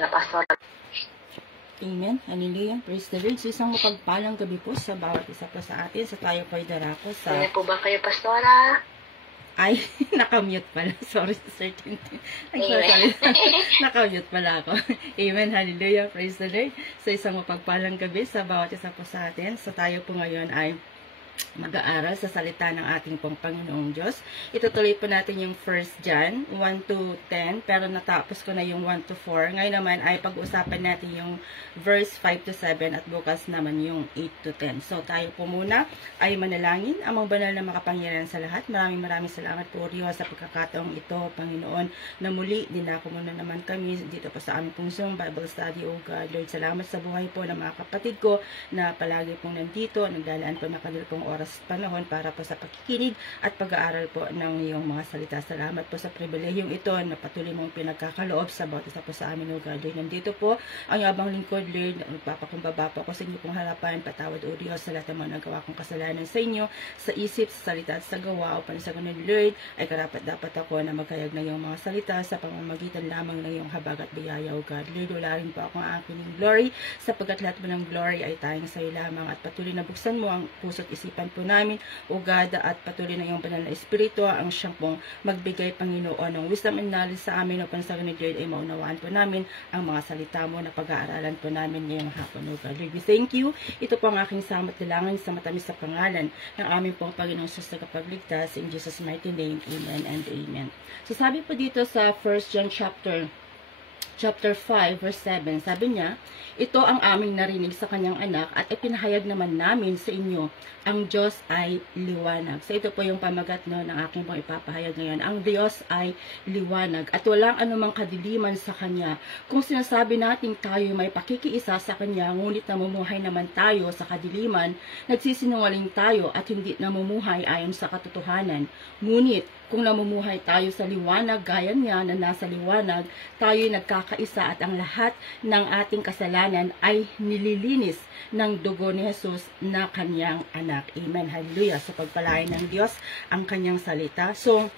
na pastor. Amen. Hallelujah. Praise the Lord. So, isang mapagpalang gabi po sa bawat isa po sa atin. Sa tayo po ay darako sa... Ano po ba kayo, pastora? Ay, nakamute pala. Sorry, certain. Sorry. Nakamute pala ako. Amen. Hallelujah. Praise the Lord. So, isang mapagpalang gabi sa bawat isa po sa atin. So, tayo po ngayon ay mag-aaral sa salita ng ating pong Panginoong Diyos. Itutuloy po natin yung 1 John 1 to 10, pero natapos ko na yung 1 to 4. Ngayon naman ay pag-usapan natin yung verse 5 to 7 at bukas naman yung 8 to 10. So tayo po muna ay manalangin. Amang banal na makapangyarihan sa lahat. Maraming salamat po Diyos sa pagkakataong ito, Panginoon, na muli dinako mo na naman kami dito po sa aming pong Zoom Bible Study, O God. Lord, salamat sa buhay po ng mga kapatid ko na palagi pong nandito, nagdalaan po na kanil pong oras panahon para po sa pakikinig at pag-aaral po ng iyong mga salita. Salamat po sa pribilehiyong ito na patuloy mong pinagkakaloob sa bawat isa po sa amin, O God. Lord, nandito po ang abang lingkod, Lord, magpapakumbaba po ako sa inyo pong harapan. Patawad, O Diyos, sa lahat ng mga nagawa kong kasalanan sa inyo, sa isip, sa salita at sa gawa. Upang sa ganun, Lord, ay karapat-dapat ako na magkayag ng iyong mga salita sa pamamagitan lamang ng iyong habag at biyaya, O God. Lord, wala rin po ako ang aking glory, sapagkat lahat mo ng glory ay tayong sa iyo lamang, at patuloy na buksan mo ang puso't isipan po namin, O God, at patuloy na iyong banal na espiritu ang siyang pong magbigay, Panginoon, ng wisdom and knowledge sa amin, upang sa ganun, Lord, ay maunawaan po namin ang mga salita mo na pag-aaralan po namin ngayong hapon, O God. Lord, we thank you. Ito po ang aking samat dalangin sa matamis sa pangalan ng aming pong Panginoong Sus na kapagligtas, in Jesus' mighty name, amen and amen. So sabi po dito sa 1 John chapter 5 verse 7, sabi niya, ito ang aming narinig sa kanyang anak at ipinahayag naman namin sa inyo, ang Diyos ay liwanag. So ito po yung pamagat ng aking pong ipapahayag ngayon. Ang Diyos ay liwanag at walang anumang kadiliman sa Kanya. Kung sinasabi natin tayo may pakikiisa sa Kanya, ngunit namumuhay naman tayo sa kadiliman, nagsisinungaling tayo at hindi namumuhay ayon sa katotohanan. Ngunit kung namumuhay tayo sa liwanag, gaya niya na nasa liwanag, tayo'y nagkakaisa at ang lahat ng ating kasalanan ay nililinis ng dugo ni Jesus na kanyang anak. Amen. Hallelujah. Sa pagpalain ng Diyos ang kanyang salita. So,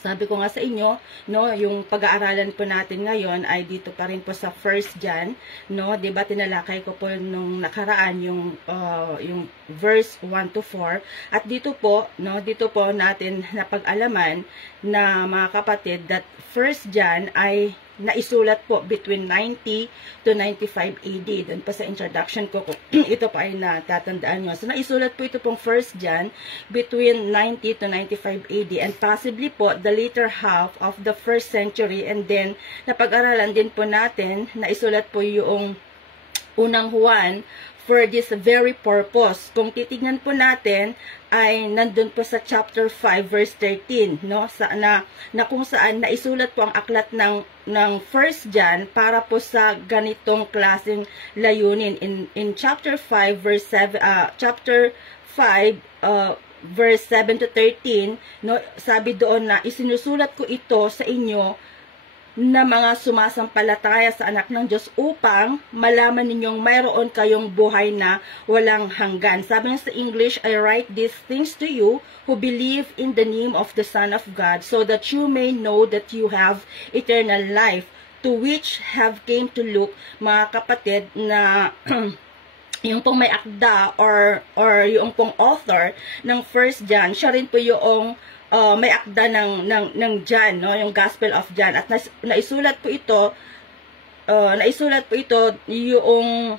sabi ko nga sa inyo, no, yung pag-aaralan po natin ngayon ay dito pa rin po sa 1 John, no, 'di ba tinalakay ko po nung nakaraan yung verse 1 to 4 at dito po, no, dito po natin napag-alaman na mga kapatid that 1 John ay naisulat po between 90 to 95 AD. Doon pa sa introduction ko, ito pa ay natatandaan nyo. So, naisulat po ito pong 1 John between 90 to 95 AD and possibly po the later half of the 1st century, and then napag-aralan din po natin, naisulat po yung unang Juan for this very purpose. Kung titignan po natin, ay nandun po sa chapter 5 verse 13, no, na kung saan naisulat po ang aklat ng 1 John para po sa ganitong klaseng layunin. In chapter 5 verse 7 verse 7 to 13, no, sabi doon na isinusulat ko ito sa inyo na mga sumasampalataya sa anak ng Diyos upang malaman ninyong mayroon kayong buhay na walang hanggan. Sabi niya sa English, I write these things to you who believe in the name of the Son of God, so that you may know that you have eternal life, to which have came to look, mga kapatid, na yung pong may akda or yung pong author ng 1 John, siya rin po yung may akda ng John, no, yung Gospel of John, at naisulat po ito yung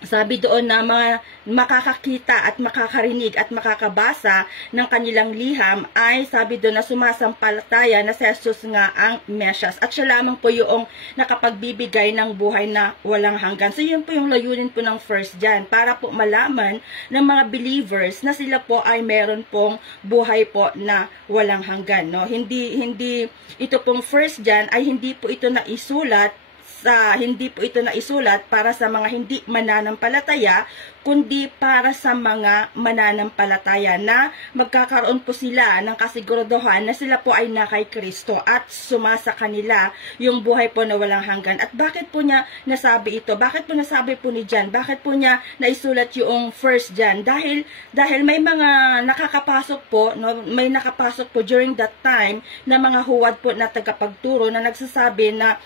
sabi doon na mga makakakita at makakarinig at makakabasa ng kanilang liham ay sabi doon na sumasampalataya na si Jesus nga ang Mesyas. At siya lamang po yung nakapagbibigay ng buhay na walang hanggan. So yun po yung layunin po ng 1 John, para po malaman ng mga believers na sila po ay meron pong buhay po na walang hanggan. No? Hindi ito pong 1 John ay hindi po ito naisulat para sa mga hindi mananampalataya, kundi para sa mga mananampalataya na magkakaroon po sila ng kasiguraduhan na sila po ay na kay Kristo at sumasa kanila yung buhay po na walang hanggan. At bakit po niya nasabi ito? Bakit po nasabi po ni John? Bakit po niya naisulat yung 1 John? Dahil may mga nakakapasok po, no, may nakapasok po during that time na mga huwad po na tagapagturo na nagsasabi na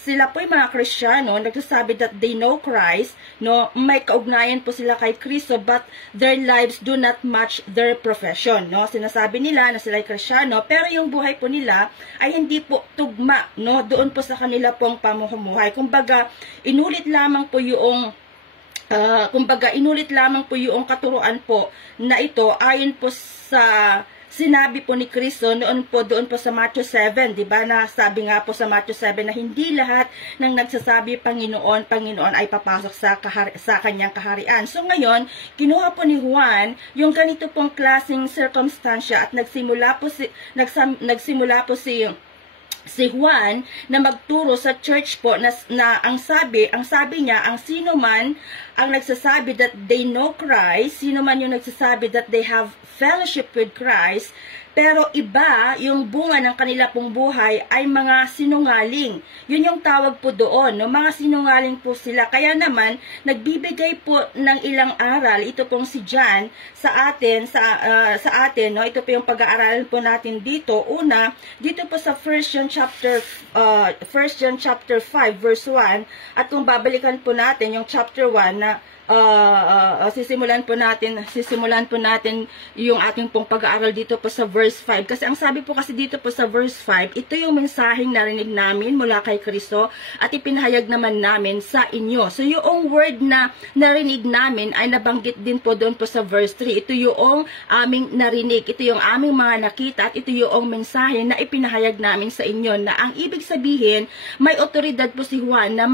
sila sila po yung mga Kristiyano, nagsasabi that they know Christ, no, may kaugnayan po sila kay Kristo, but their lives do not match their profession, no. Sinasabi nila na sila ay Kristiyano, pero yung buhay po nila ay hindi po tugma, no, doon po sa kanila pong pamumuhay. Kumbaga, inulit lamang po yung katuruan po na ito ayon po sa sinabi po ni Kristo doon po sa Matthew 7, di ba? Na sabi nga po sa Matthew 7 na hindi lahat ng nagsasabi Panginoon ay papasok sa kanyang kaharian. So ngayon, kinuha po ni Juan yung ganito pong klaseng circumstansya at nagsimula po si Juan na magturo sa church po na ang sabi niya, ang sino man ang nagsasabi that they know Christ, sino man yung nagsasabi that they have fellowship with Christ, pero iba yung bunga ng kanila pong buhay ay mga sinungaling. Yun yung tawag po doon, no? Mga sinungaling po sila. Kaya naman, nagbibigay po ng ilang aral, ito pong si John, sa atin, no? Ito po yung pag-aaralan po natin dito. Una, dito po sa 1 John chapter 5, verse 1, at kung babalikan po natin yung chapter 1 na sisimulan po natin yung ating pong pag-aaral dito po sa verse 5. Kasi ang sabi po kasi dito po sa verse 5, ito yung mensaheng narinig namin mula kay Kristo at ipinahayag naman namin sa inyo. So yung word na narinig namin ay nabanggit din po doon po sa verse 3. Ito yung aming narinig, ito yung aming mga nakita at ito yung mensahe na ipinahayag namin sa inyo. Na ang ibig sabihin, may otoridad po si Juan na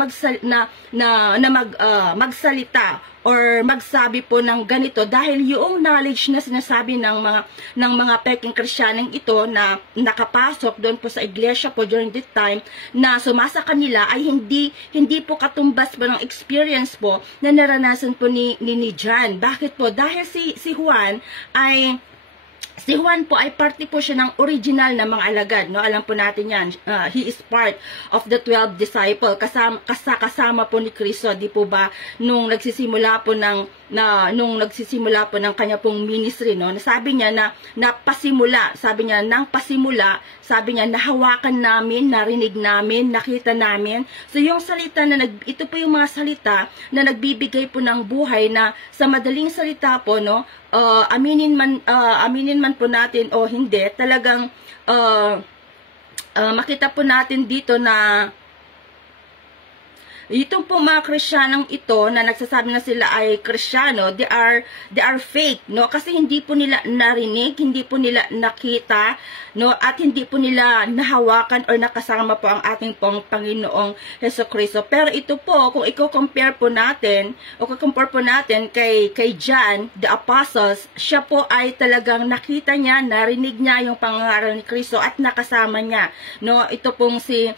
magsalita or magsabi po ng ganito dahil yung knowledge na sinasabi ng mga peking Kristiyanong ito na nakapasok doon po sa iglesia po during this time na sumasa kanila ay hindi po katumbas po ng experience po na naranasan po ni John. Bakit po? Dahil si Juan po ay parte po siya ng original na mga alagad, no? Alam po natin yan. He is part of the 12 disciple. Kasama po ni Kristo, di po ba? Nung nagsisimula po ng kanya pong ministry, no? Sabi niya sabi niya nahawakan namin, narinig namin, nakita namin. So yung salita ito po yung mga salita na nagbibigay po ng buhay na sa madaling salita po, no? Aminin man po natin o hindi, talagang makita po natin dito na itong po mga Kristiyanong ito na nagsasabi na sila ay Kristiyano, they are fake, no? Kasi hindi po nila narinig, hindi po nila nakita, no? At hindi po nila nahawakan or nakasama po ang ating pong Panginoong Hesukristo. Pero ito po, kung i-compare po natin kay John, the Apostles, siya po ay talagang nakita niya, narinig niya yung pangaral ni Kristo at nakasama niya, no? Ito pong si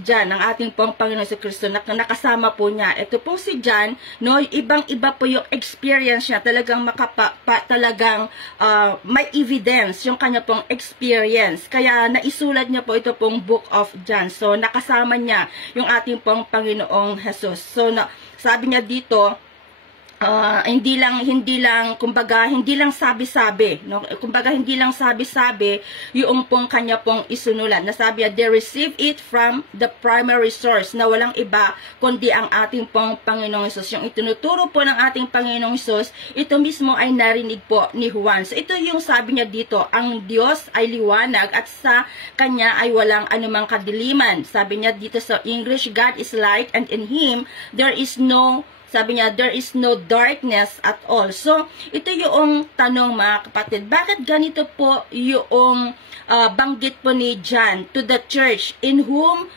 John, ang ating pong Panginoong Hesukristo, nakasama po niya. Ito po si John, no, ibang-iba po yung experience niya, talagang may evidence yung kanya pong experience. Kaya naisulat niya po ito pong Book of John. So nakasama niya yung ating pong Panginoong Jesus. So sabi niya dito, hindi lang sabi-sabi, no? Kumbaga hindi lang sabi-sabi yung pong kanya pong isunulat. Nasabi niya, they receive it from the primary source na walang iba kundi ang ating pong Panginoong Hesus. Yung itinuturo po ng ating Panginoong Hesus, ito mismo ay narinig po ni Juan. So ito yung sabi niya dito, ang Diyos ay liwanag at sa kanya ay walang anumang kadiliman. Sabi niya dito sa English, God is light and in Him there is no darkness at all. So, ito yung tanong mga kapatid. Bakit ganito po yung banggit po ni John to the church in whom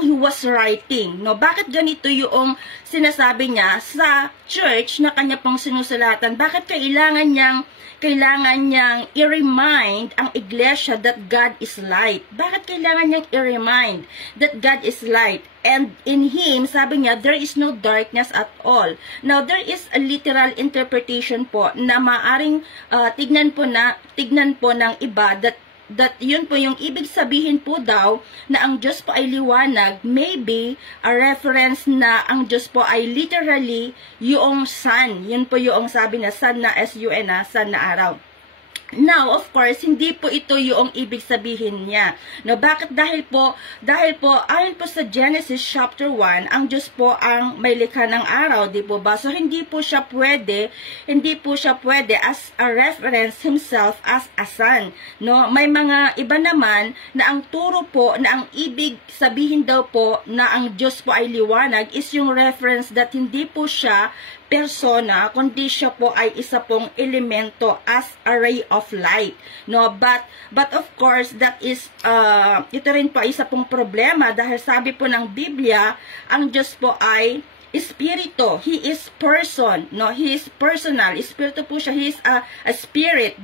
he was writing? No? Bakit ganito yung sinasabi niya sa church na kanya pong sinusulatan? Bakit kailangan niyang i-remind ang iglesia that God is light? Bakit kailangan niyang i-remind that God is light? And in Him, sabi niya, there is no darkness at all. Now, there is a literal interpretation po na maaring tignan po ng iba that yun po yung ibig sabihin po daw na ang Diyos po ay liwanag, maybe a reference na ang Diyos po ay literally yung sun. Yun po yung sabi na sun na S-U-N, sun na araw. Now, of course, hindi po ito yung ibig sabihin niya. No, bakit? Dahil po, ayon po sa Genesis chapter 1, ang Diyos po ang may likha ng araw, di po ba? So, hindi po siya pwede as a reference himself as a son. No, may mga iba naman na ang turo po, na ang ibig sabihin daw po na ang Diyos po ay liwanag is yung reference that hindi po siya persona, kundi siya po ay isa pong elemento as a ray of light. No, but of course, that is, ito rin po ay isa pong problema dahil sabi po ng Biblia, ang Diyos po ay Espiritu. He is person. No, He is personal. Espiritu po siya. He is a spirit.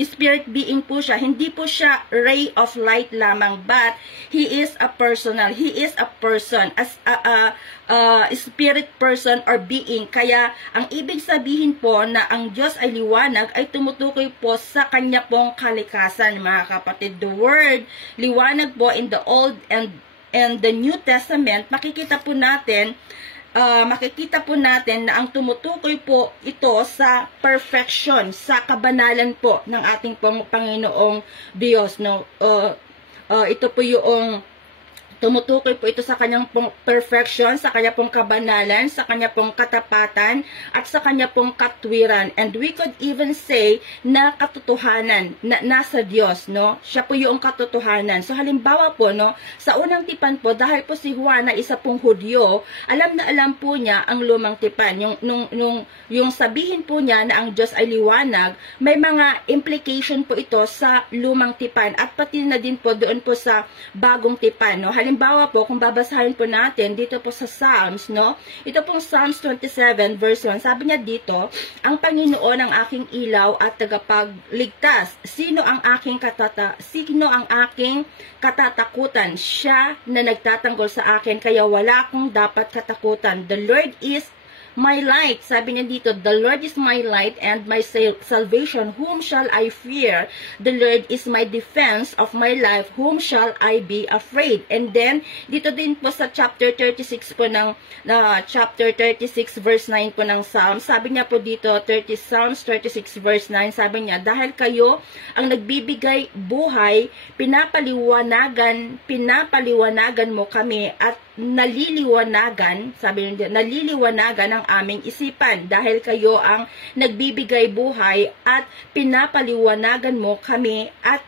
Spirit being po siya. Hindi po siya ray of light lamang, but He is a personal. He is a person. As a spirit person or being. Kaya, ang ibig sabihin po na ang Diyos ay liwanag ay tumutukoy po sa kanya pong kalikasan, mga kapatid. The word liwanag po in the Old and the New Testament, makikita po natin na ang tumutukoy po ito sa perfection, sa kabanalan po ng ating Panginoong Diyos. No? Ito po yung tumutukoy po ito sa kanyang pong perfection, sa kanya pong kabanalan, sa kanya pong katapatan, at sa kanya pong katwiran. And we could even say na katotohanan na nasa Diyos, no? Siya po yung katotohanan. So halimbawa po, no, sa unang tipan po, dahil po si Juan na isa pong Hudyo, alam na alam po niya ang lumang tipan. Yung sabihin po niya na ang Diyos ay liwanag, may mga implication po ito sa lumang tipan at pati na din po doon po sa bagong tipan, no? Halimbawa po, kung babasahin po natin dito po sa Psalms, no? Ito pong Psalms 27 verse 1. Sabi niya dito, ang Panginoon ang aking ilaw at tagapagligtas. Sino ang aking katatakutan? Siya na nagtatanggol sa akin, kaya wala akong dapat katakutan. The Lord is my light. Sabi niya dito, the Lord is my light and my salvation. Whom shall I fear? The Lord is my defense of my life. Whom shall I be afraid? And then, dito din po sa chapter 36 po ng, chapter 36 verse 9 po ng Psalms. Sabi niya po dito, Psalms 36 verse 9, sabi niya, dahil kayo ang nagbibigay buhay, pinapaliwanagan mo kami at naliliwanagan, sabi niya, naliliwanagan ang aming isipan dahil kayo ang nagbibigay buhay at pinapaliwanagan mo kami at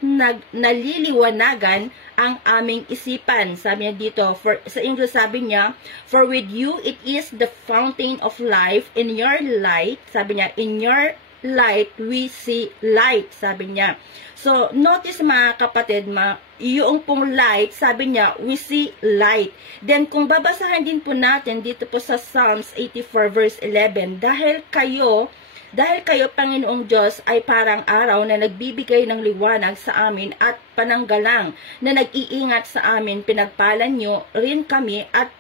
naliliwanagan ang aming isipan. Sabi niya dito, sa English sabi niya, for with you it is the fountain of life, in your light, sabi niya, in your light we see light, sabi niya. So, notice mga kapatid, yung pong light, sabi niya, we see light. Then, kung babasahin din po natin dito po sa Psalms 84 verse 11, dahil kayo, Panginoong Diyos, ay parang araw na nagbibigay ng liwanag sa amin at pananggalang na nag-iingat sa amin, pinagpalan nyo rin kami at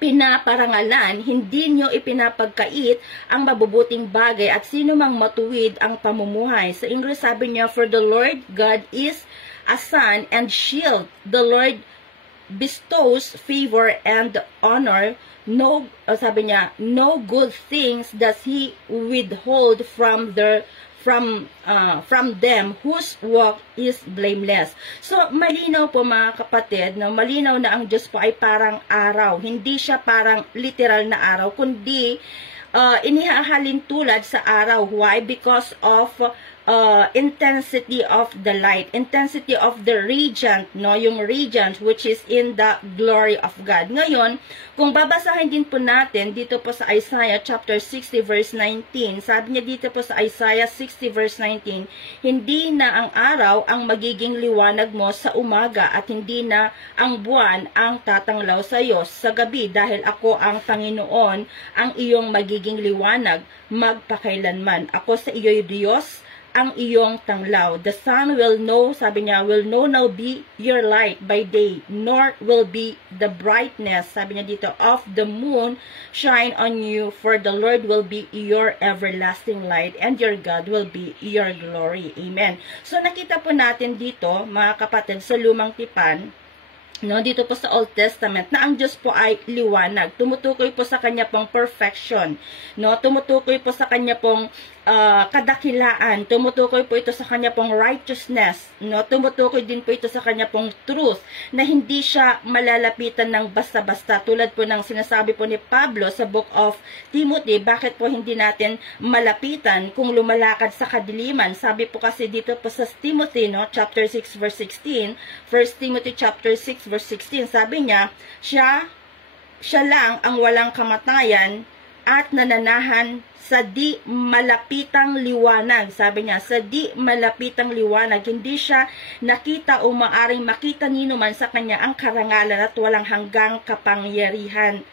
pinaparangalan, hindi nyo ipinapagkait ang mabubuting bagay at sino mang matuwid ang pamumuhay. Sa English sabi niya, for the Lord God is a sun and shield. The Lord bestows favor and honor. Sabi niya, no good things does He withhold from them whose walk is blameless. So, malinaw po mga kapatid, no? Malinaw na ang Diyos po ay parang araw. Hindi siya parang literal na araw, kundi inihahalin tulad sa araw. Why? Because of intensity of the light, intensity of the radiant, no? Yung radiant which is in the glory of God. Ngayon, kung babasahin din po natin dito po sa Isaiah chapter 60 verse 19, sabi niya dito po sa Isaiah 60 verse 19, hindi na ang araw ang magiging liwanag mo sa umaga at hindi na ang buwan ang tatanglaw sa iyo sa gabi dahil ako ang Panginoon ang iyong magiging liwanag magpakailanman. Ako sa iyo'y Diyos, ang iyong tanglaw. The sun will know, sabi niya, will no now be your light by day, nor will be the brightness, sabi niya dito, of the moon shine on you, for the Lord will be your everlasting light, and your God will be your glory. Amen. So, nakita po natin dito, mga kapatid, sa lumang tipan, no, dito po sa Old Testament, na ang Diyos po ay liwanag. Tumutukoy po sa kanya pong perfection, no? Tumutukoy po sa kanya pong kadakilaan. Tumutukoy po ito sa kanya pong righteousness, no? Tumutukoy din po ito sa kanya pong truth, na hindi siya malalapitan ng basta-basta. Tulad po ng sinasabi po ni Pablo sa Book of Timothy, bakit po hindi natin malapitan kung lumalakad sa kadiliman? Sabi po kasi dito po sa Timothy, no, chapter 6 verse 16, 1 Timothy chapter 6 verse 16, sabi niya, siya lang ang walang kamatayan at nananahan sa di malapitang liwanag. Sabi niya, sa di malapitang liwanag, hindi siya nakita o maaring makita nino man sa kanya ang karangalan at walang hanggang kapangyarihan.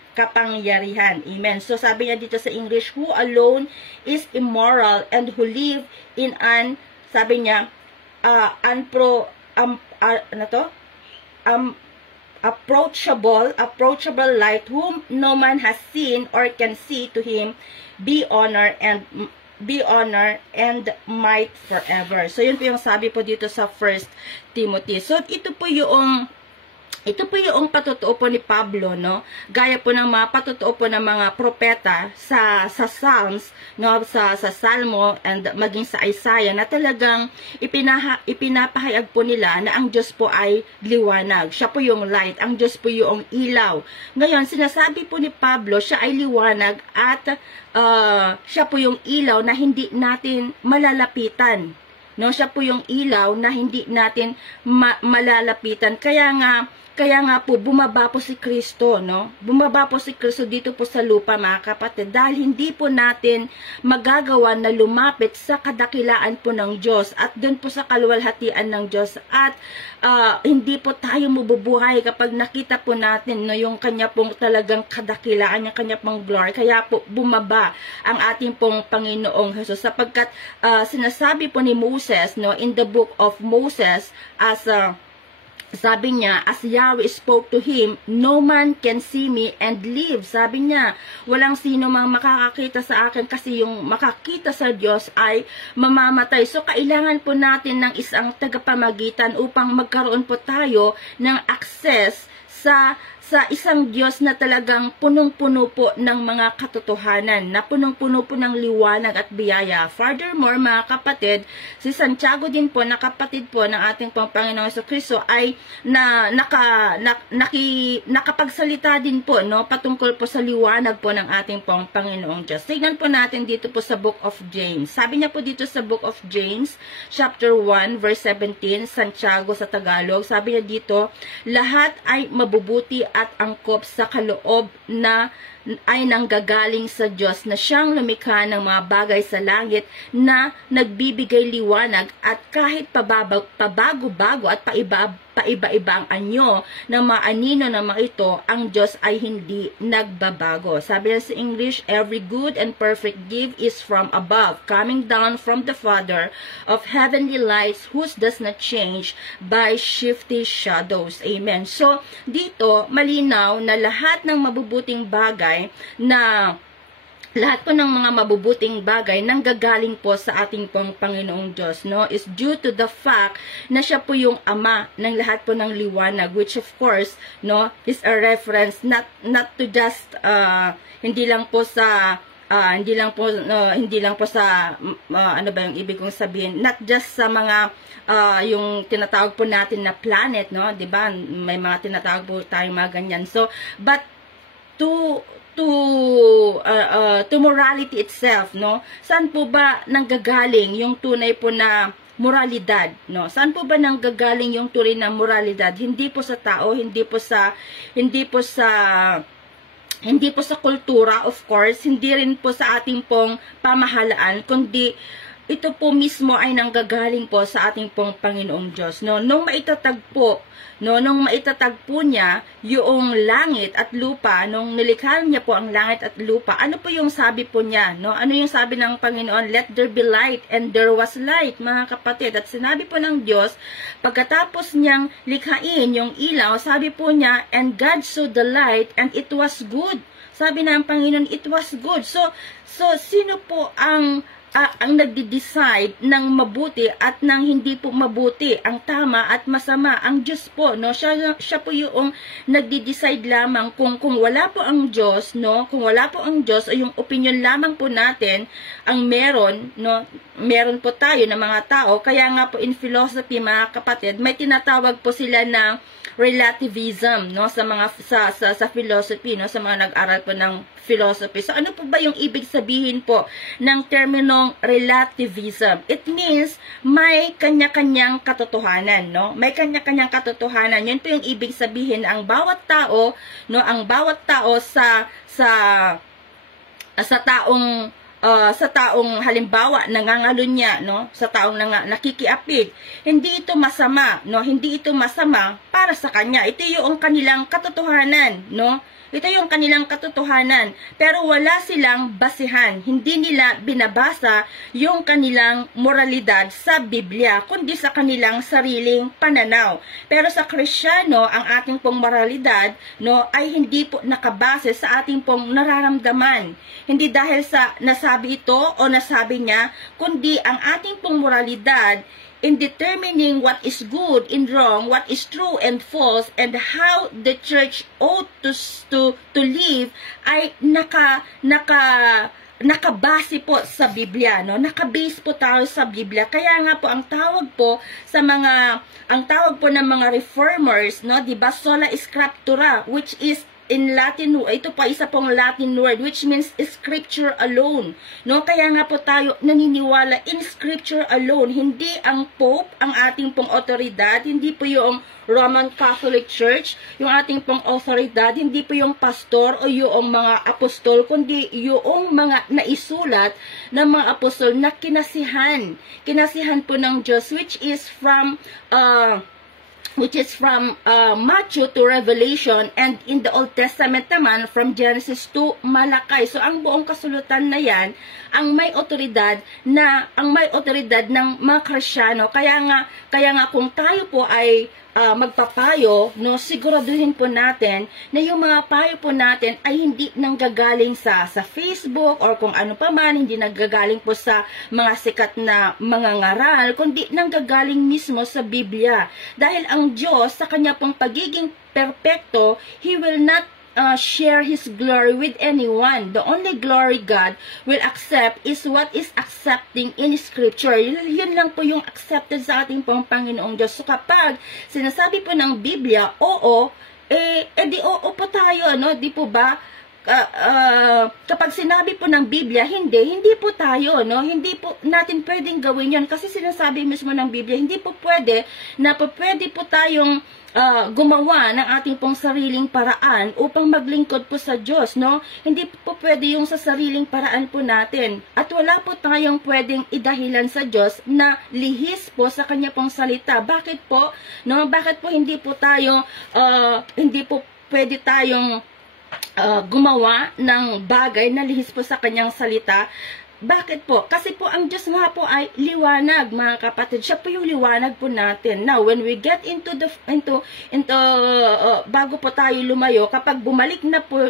Amen. So sabi niya dito sa English, who alone is immoral and who live in an, sabi niya, approachable light, whom no man has seen or can see. To him be honor and might forever. So yun po yung sabi po dito sa 1 Timothy. So ito po yung patotoo po ni Pablo, no? Gaya po ng mga patotoo po ng mga propeta sa Psalms, no? Sa Salmo and maging sa Isaiah, na talagang ipinapahayag po nila na ang Diyos po ay liwanag. Siya po yung light, ang Diyos po yung ilaw. Ngayon, sinasabi po ni Pablo, siya ay liwanag at siya po yung ilaw na hindi natin malalapitan. No, siya po yung ilaw na hindi natin malalapitan. Kaya nga po, bumaba po si Kristo, no? Bumaba po si Kristo dito po sa lupa, mga kapatid, dahil hindi po natin magagawa na lumapit sa kadakilaan po ng Diyos at doon po sa kaluwalhatian ng Diyos, at hindi po tayo mabubuhay kapag nakita po natin, no, yung kanya pong talagang kadakilaan, yung kanya pong glory. Kaya po bumaba ang ating pong Panginoong Jesus, sapagkat sinasabi po ni Moses, no, in the book of Moses, as sabi niya, as Yahweh spoke to him, no man can see me and live. Sabi niya, walang sino mang makakakita sa akin, kasi yung makakita sa Diyos ay mamamatay. So, kailangan po natin ng isang tagapamagitan upang magkaroon po tayo ng access sa isang Diyos na talagang punong-puno po ng mga katotohanan, na punong-puno po ng liwanag at biyaya. Furthermore, mga kapatid, si Santiago din po, na kapatid po ng ating Panginoong Jesucristo, ay nakapagsalita din po, no, patungkol po sa liwanag po ng ating Panginoong Diyos. Tignan po natin dito po sa Book of James. Sabi niya po dito sa Book of James, chapter 1, verse 17, Santiago sa Tagalog, sabi niya dito, lahat ay mabubuti at angkop sa kaloob na ay nanggagaling sa Diyos, na siyang lumikha ng mga bagay sa langit, na nagbibigay liwanag, at kahit pabago-bago at paiba-iba ang anyo ng mga anino ng mga ito, ang Diyos ay hindi nagbabago. Sabi na sa English, every good and perfect gift is from above, coming down from the Father of heavenly lights, who does not change by shifty shadows. Amen. So, dito, malinaw na lahat ng mabubuting bagay, na lahat po ng mga mabubuting bagay nanggagaling po sa ating pong Panginoong Diyos, no, is due to the fact na siya po yung Ama ng lahat po ng liwanag, which of course, no, is a reference not to just hindi lang po sa ano ba yung ibig kong sabihin, not just sa mga yung tinatawag po natin na planet, no, 'di ba? May mga tinatawag po tayong mga ganyan. So, but to morality itself, no? Saan po ba nanggagaling yung tunay po na moralidad, no? Saan po ba nanggagaling yung tunay na moralidad? Hindi po sa tao, hindi po sa kultura, of course, hindi rin po sa ating pong pamahalaan, kundi ito po mismo ay nanggagaling po sa ating pong Panginoong Diyos, no? Nung maitatagpo niya yung langit at lupa, nung nilikha niya po ang langit at lupa, ano po yung sabi po niya, no? Ano yung sabi ng Panginoon? Let there be light, and there was light, mga kapatid. At sinabi po ng Diyos, pagkatapos niyang likhain yung ilaw, sabi po niya, and God saw the light, and it was good. Sabi ng Panginoon, it was good. So sino po ang ang nagde-decide ng mabuti at ng hindi po mabuti, ang tama at masama, ang Diyos po, no? Siya po yung nagde-decide lamang kung wala po ang Diyos, no? Kung wala po ang Diyos o yung opinion lamang po natin ang meron, no? Meron po tayo ng mga tao, kaya nga po in philosophy, mga kapatid, may tinatawag po sila ng relativism, no, sa mga sa philosophy, no, sa mga nag-aral po ng philosophy. So ano po ba yung ibig sabihin po ng terminong relativism? It means may kanya-kanyang katotohanan, no? May kanya-kanyang katotohanan. Yan po yung ibig sabihin, ang bawat tao, no, ang bawat tao sa taong halimbawa nangangalunya, no, sa taong nakikiapid, hindi ito masama, no, hindi ito masama para sa kanya. Ito yung kanilang katotohanan, no. Ito yung kanilang katotohanan, pero wala silang basihan. Hindi nila binabasa yung kanilang moralidad sa Biblia, kundi sa kanilang sariling pananaw. Pero sa Kristiyano, ang ating pong moralidad, no, ay hindi po nakabase sa ating pong nararamdaman. Hindi dahil sa nasabi ito o nasabi niya, kundi ang ating pong moralidad in determining what is good and wrong, what is true and false, and how the church ought to live, ay nakabase po sa Biblia, no? Nakabase po tayo sa Biblia. Kaya nga po ang tawag po ng mga reformers, no, 'di ba, sola scriptura, which is in Latin, ito pa isa pong Latin word, which means scripture alone, no? Kaya nga po tayo naniniwala in scripture alone. Hindi ang Pope ang ating pong otoridad, hindi po yung Roman Catholic Church yung ating pong otoridad, hindi po yung pastor o yung mga apostol, kundi yung mga naisulat ng mga apostol na kinasihan po ng Diyos, which is from Matthew to Revelation, and in the Old Testament naman from Genesis to Malakay. So ang buong kasulutan na yan ang may otoridad ng mga Kristiyano. Kaya nga kung tayo po ay magpapayo, no, siguraduhin po natin na yung mga payo po natin ay hindi nanggagaling sa Facebook or kung ano pa man, hindi nanggagaling po sa mga sikat na mga ngaral, kundi nanggagaling mismo sa Biblia. Dahil ang Diyos, sa kanya pong pagiging perpekto, He will not share His glory with anyone. The only glory God will accept is what is accepting in Scripture. Yun lang po yung accepted sa ating pong Panginoong Diyos. So kapag sinasabi po ng Biblia, oo, di oo po tayo, no? Di po ba? Kapag sinabi po ng Biblia, hindi po tayo, no? Hindi po natin pwedeng gawin yon, kasi sinasabi mismo ng Biblia, hindi po pwede po tayong gumawa ng ating pong sariling paraan upang maglingkod po sa Diyos, no? Hindi po pwede yung sa sariling paraan po natin. At wala po tayong pwedeng idahilan sa Diyos na lihis po sa kanya pong salita. Bakit po? No? Bakit po hindi po pwede tayong gumawa ng bagay na lihis po sa kanyang salita? Bakit po? Kasi po ang Diyos nga po ay liwanag, mga kapatid. Siya po yung liwanag po natin. Now, when we get into bago po tayo lumayo, kapag bumalik na po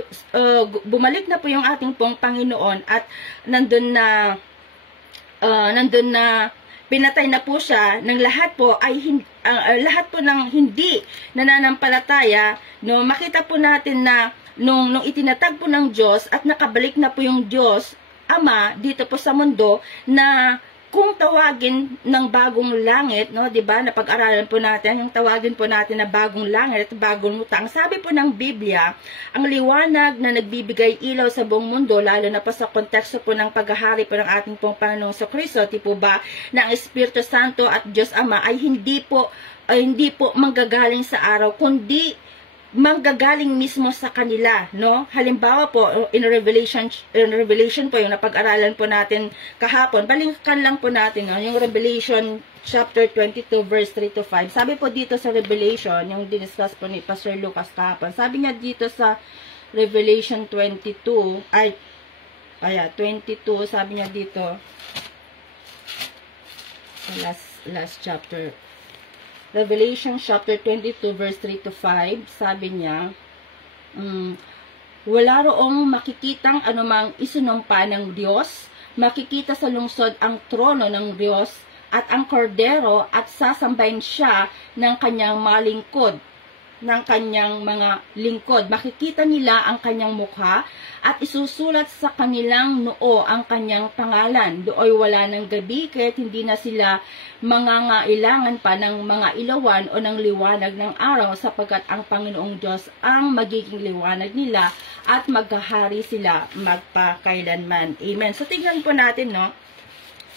yung ating pong Panginoon at nandun na pinatay na po siya ng lahat po ay lahat po ng hindi nananampalataya, no, makita po natin na nung itinatag po ng Diyos at nakabalik na po yung Diyos Ama dito po sa mundo, na kung tawagin ng bagong langit, no, 'di ba? Napag-aralan po natin yung tawagin po natin na bagong langit at bagong lupa. Ang sabi po ng Biblia, ang liwanag na nagbibigay ilaw sa buong mundo, lalo na po sa konteksto po ng paghahari po ng ating pong Panginoong Kristo, tipo ba, na ang Espiritu Santo at Diyos Ama ay hindi po manggagaling sa araw, kundi manggagaling mismo sa kanila, no? Halimbawa po, in Revelation po, yung napag-aralan po natin kahapon, balikan lang po natin, no? Yung Revelation chapter 22, verse 3 to 5. Sabi po dito sa Revelation, yung diniscuss po ni Pastor Lucas kahapon, sabi niya dito sa Revelation 22, 22, sabi niya dito, last chapter, Revelation chapter 22 verse 3 to 5, sabi niya, wala roong makikitang anumang isinumpa ng Diyos makikita sa lungsod ang trono ng Diyos at ang kordero at sasambahin siya ng kanyang malingkod, ng kanyang mga lingkod. Makikita nila ang kanyang mukha at isusulat sa kanilang noo ang kanyang pangalan. Dooy wala ng gabi, kaya't hindi na sila mangangailangan pa ng mga ilawan o ng liwanag ng araw, sapagkat ang Panginoong Diyos ang magiging liwanag nila at maghahari sila magpakailanman. Amen. So tingnan po natin, no?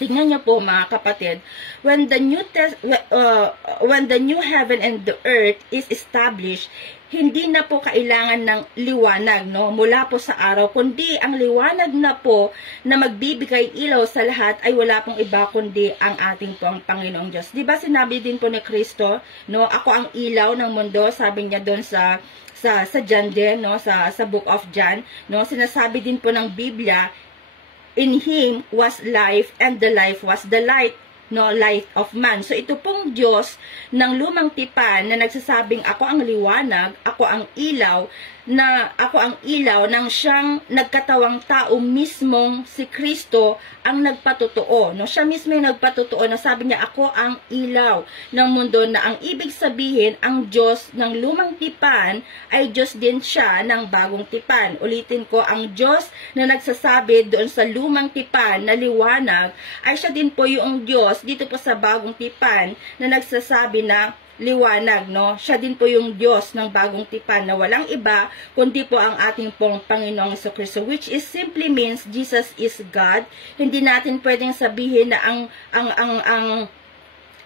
Tingnan niyo po mga kapatid, when the new heaven and the earth is established, hindi na po kailangan ng liwanag, no, mula po sa araw, kundi ang liwanag na po na magbibigay ilaw sa lahat ay wala pong iba kundi ang ating pong Panginoong Diyos. Di ba sinabi din po ni Kristo, no, ako ang ilaw ng mundo, sabi niya doon sa John din, no, sa book of John, no, sinasabi din po ng Biblia, in Him was life, and the life was the light, no, light of man. So ito pong Diyos ng lumang tipan na nagsasabing ako ang liwanag, ako ang ilaw, ng siyang nagkatawang tao mismong si Kristo ang nagpatotoo. No? Siya mismo yung nagpatotoo na sabi niya, ako ang ilaw ng mundo, na ang ibig sabihin, ang Diyos ng lumang tipan ay Diyos din siya ng bagong tipan. Ulitin ko, ang Diyos na nagsasabi doon sa lumang tipan na liwanag, ay siya din po yung Diyos dito po sa bagong tipan na nagsasabi na liwanag, no? Siya din po yung Diyos ng bagong tipan na walang iba kundi po ang ating pong Panginoong Jesucristo, which is simply means Jesus is God. Hindi natin pwedeng sabihin na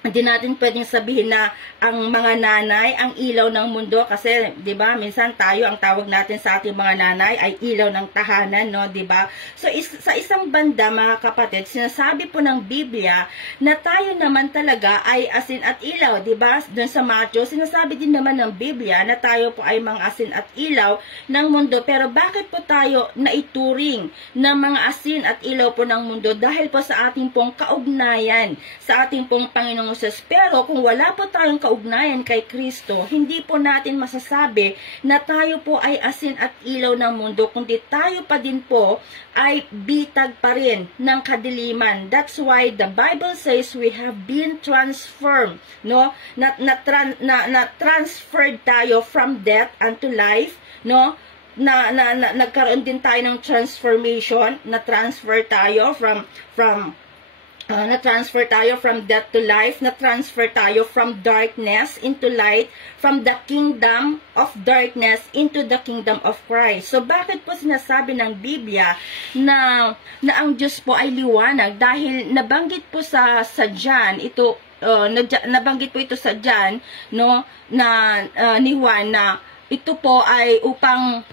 hindi natin pwedeng sabihin na ang mga nanay ang ilaw ng mundo, kasi 'di ba minsan tayo ang tawag natin sa ating mga nanay ay ilaw ng tahanan, no, 'di ba? So sa isang banda mga kapatid, sinasabi po ng Biblia na tayo naman talaga ay asin at ilaw, 'di ba? Doon sa Matthew sinasabi din naman ng Biblia na tayo po ay mga asin at ilaw ng mundo. Pero bakit po tayo naituring na mga asin at ilaw po ng mundo? Dahil po sa ating pong kaugnayan sa ating pong Panginoong Jesus. Pero kung wala po tayong kaugnayan kay Kristo, hindi po natin masasabi na tayo po ay asin at ilaw ng mundo, kundi tayo pa din po ay bitag pa rin ng kadiliman. That's why the Bible says we have been transformed, no? Na-transferred tayo from death unto life, no? Nagkaroon din tayo ng transformation, na-transfer tayo na-transfer tayo from death to life, na-transfer tayo from darkness into light, from the kingdom of darkness into the kingdom of Christ. So, bakit po sinasabi ng Biblia na ang Diyos po ay liwanag? Dahil nabanggit po sa John, ito, nabanggit po ito sa John, no, ni Juan, na ito po ay upang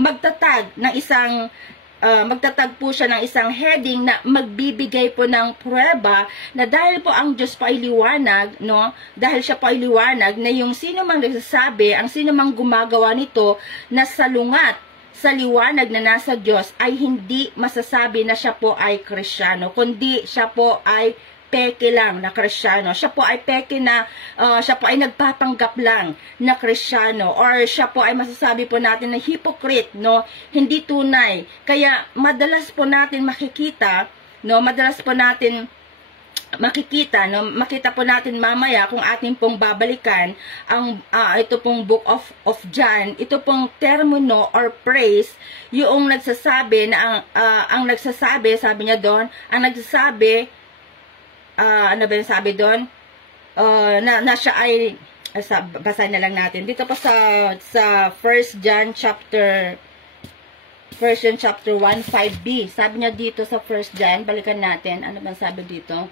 magtatag ng isang magtatag po siya ng isang heading na magbibigay po ng pruweba na dahil po ang Diyos po ay liwanag, no? Dahil siya po ay liwanag, na yung sino mang nagsasabi, ang sino mang gumagawa nito na salungat sa liwanag na nasa Diyos, ay hindi masasabi na siya po ay Kristiyano, kundi siya po ay peke lang na Kristiyano. Siya po ay peke na, siya po ay nagpapanggap lang na Kristiyano, or siya po ay masasabi po natin na hypocrite, no? Hindi tunay. Kaya madalas po natin makikita, no? Madalas po natin makikita, no? Makita po natin mamaya kung atin pong babalikan ang ito pong book of John, ito pong termino or phrase, yung nagsasabi na ang nagsasabi, sabi niya doon, ang nagsasabi, ano ba yung sabi doon? Na siya ay, basahin na lang natin. Dito po sa 1 John chapter 1, 5b. Sabi niya dito sa 1 John, balikan natin. Ano ba sabi dito?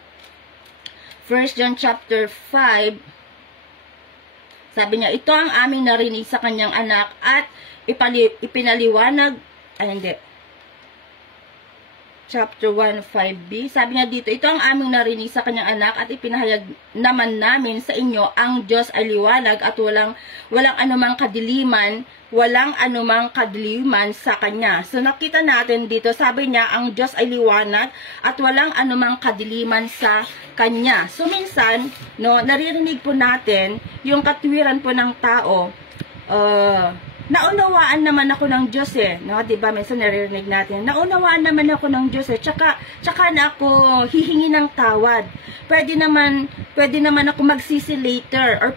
1 John chapter 5, sabi niya, ito ang aming narinig sa kanyang anak at ipinaliwanag, hindi. Chapter 1, 5b. Sabi niya dito, ito ang aming narinig sa kanyang anak at ipinahayag naman namin sa inyo, ang Diyos ay liwanag at walang anumang kadiliman sa kanya. So nakita natin dito, sabi niya, ang Diyos ay liwanag at walang anumang kadiliman sa kanya. So minsan, no, naririnig po natin yung katwiran po ng tao, naunawaan naman ako ng Diyos no? Diba, minsan naririnig natin, naunawaan naman ako ng Diyos tsaka na ako hihingi ng tawad. Pwede naman ako magsisi later, or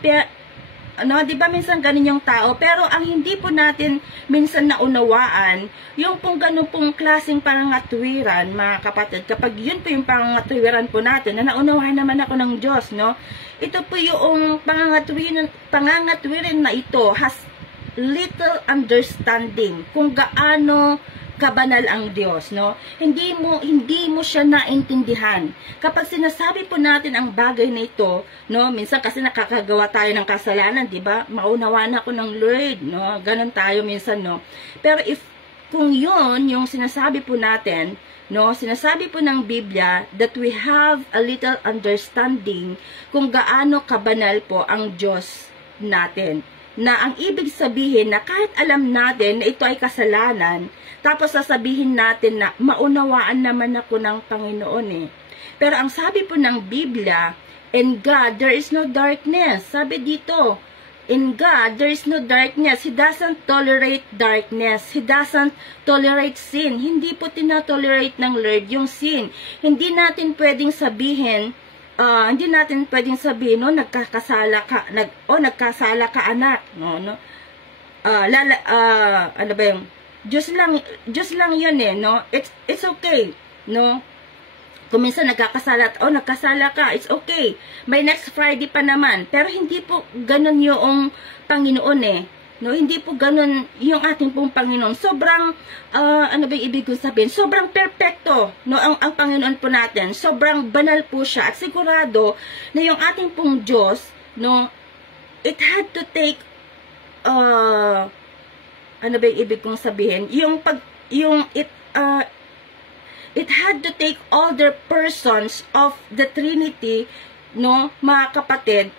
no, di ba minsan ganun yung tao, pero ang hindi po natin minsan naunawaan, yung pong ganun pong klaseng pangangatwiran, mga kapatid, kapag yun po yung pangangatwiran po natin, na naunawaan naman ako ng Diyos, no? Ito po yung pangangatwiran na ito has little understanding kung gaano kabanal ang Diyos, no? Hindi mo siya naintindihan. Kapag sinasabi po natin ang bagay na ito, no, minsan kasi nakakagawa tayo ng kasalanan, 'di ba? Maunawaan ako ng Lord, no? Ganon tayo minsan, no? Pero kung 'yon yung sinasabi po natin, no, sinasabi po ng Biblia that we have a little understanding kung gaano kabanal po ang Diyos natin. Na ang ibig sabihin na kahit alam natin na ito ay kasalanan, tapos sasabihin natin na maunawaan naman ako ng Panginoon Pero ang sabi po ng Biblia, in God there is no darkness. Sabi dito, in God there is no darkness. He doesn't tolerate darkness. He doesn't tolerate sin. Hindi po tinatolerate ng Lord yung sin. Hindi natin pwedeng sabihin, no, nagkasala ka anak, no. Ano ba yung Diyos lang yun no. It's okay, no. Kung minsan nagkasala ka, it's okay. May next Friday pa naman. Pero hindi po ganun yung Panginoon no, hindi po ganun yung ating pong Panginoon. Sobrang, ano ba yung ibig kong sabihin? Sobrang perfecto, no, ang Panginoon po natin. Sobrang banal po siya. At sigurado na yung ating pong Diyos, no, it had to take, ano ba yung ibig kong sabihin? It had to take all the persons of the Trinity, no, mga kapatid,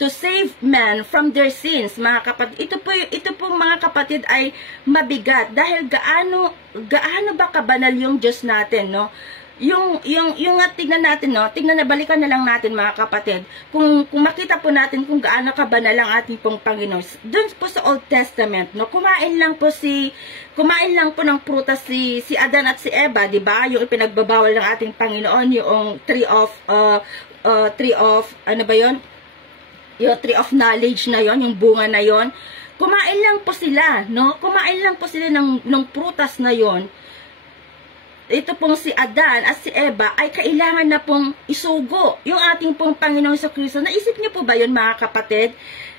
to save man from their sins, mga kapatid. Ito po mga kapatid ay mabigat dahil gaano ba kabanal yung Diyos natin, no? Yung tignan natin, no? Balikan na lang natin, mga kapatid. Kung makita po natin kung gaano kabanal ang ating pong Panginoon. Doon po sa Old Testament, no? Kumain lang po ng prutas si Adan at si Eva, di ba? Yung ipinagbabawal ng ating Panginoon, yung tree of ano ba yon? Yung tree of knowledge na yon, yung bunga na yon. Kumain lang po sila, no? Kumain lang po sila ng prutas na yon. Ito pong si Adan at si Eva ay kailangan na pong isugo yung ating pong Panginoon sa Kristo. Naisip niyo po ba yun, mga kapatid?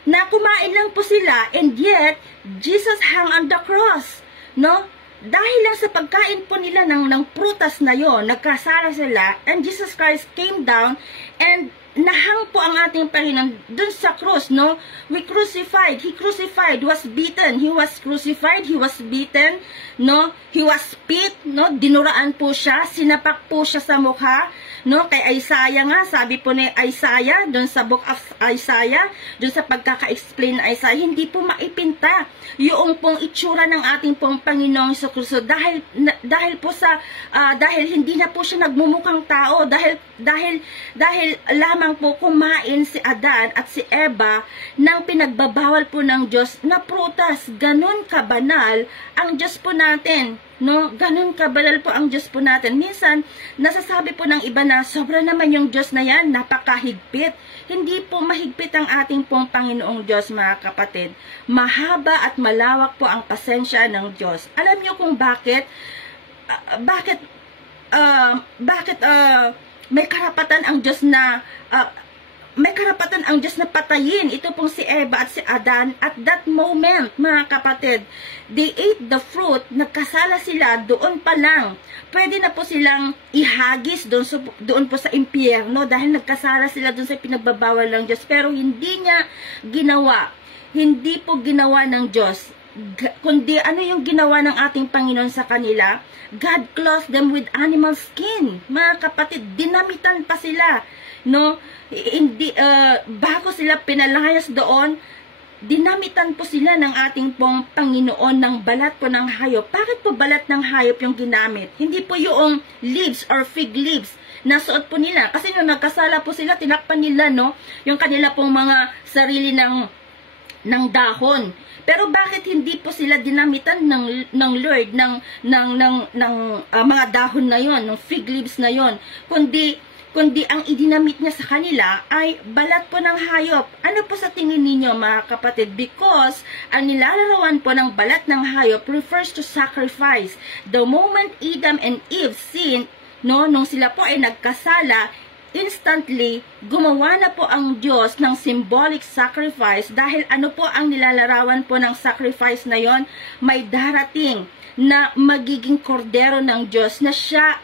Na kumain lang po sila and yet Jesus hung on the cross, no? Dahil lang sa pagkain po nila ng prutas na yon, nagkasala sila, and Jesus Christ came down and nahang po ang ating Panginoon dun sa cross, no? We crucified. He crucified, was beaten. He was crucified, he was beaten, no? He was spit, no? Dinuraan po siya, sinapak po siya sa mukha, no? Kay Isaiah nga, sabi po ni Isaiah, dun sa book of Isaiah, dun sa pagkaka-explain na Isaiah, hindi po maipinta yung pong itsura ng ating pong Panginoong Jesucristo dahil hindi na po siya nagmumukhang tao, dahil lamang po kumain si Adan at si Eva ng pinagbabawal po ng Diyos na prutas. Ganun kabanal ang Diyos po natin, no? Ganun kabanal po ang Diyos po natin. Minsan, nasasabi po ng iba na sobra naman yung Diyos na yan, napakahigpit. Hindi po mahigpit ang ating pong Panginoong Diyos, mga kapatid. Mahaba at malawak po ang pasensya ng Diyos. Alam niyo kung bakit may karapatan ang Diyos na patayin ito pong si Eva at si Adan at that moment, mga kapatid. They ate the fruit, nagkasala sila, doon pa lang pwede na po silang ihagis doon po sa impyerno dahil nagkasala sila doon sa pinagbabawal ng Diyos. Pero hindi po ginawa ng Diyos, kundi ano yung ginawa ng ating Panginoon sa kanila? God clothed them with animal skin. Mga kapatid, dinamitan pa sila, no? Bago sila pinalayas doon, dinamitan po sila ng ating pong Panginoon ng balat po ng hayop. Bakit po balat ng hayop yung ginamit? Hindi po yung leaves or fig leaves na suot po nila. Kasi nung nagkasala po sila, tinakpan nila, no? Yung kanila pong mga sarili ng ng dahon. Pero bakit hindi po sila dinamitan ng Lord ng mga dahon na yon, ng fig leaves na yon, kundi ang idinamit niya sa kanila ay balat po ng hayop. Ano po sa tingin ninyo, mga kapatid? Because ang nilalarawan po ng balat ng hayop refers to sacrifice. The moment Adam and Eve sinned, nung sila po ay nagkasala, instantly, gumawa na po ang Diyos ng symbolic sacrifice dahil ano po ang nilalarawan po ng sacrifice na yon? May darating na magiging kordero ng Diyos na siya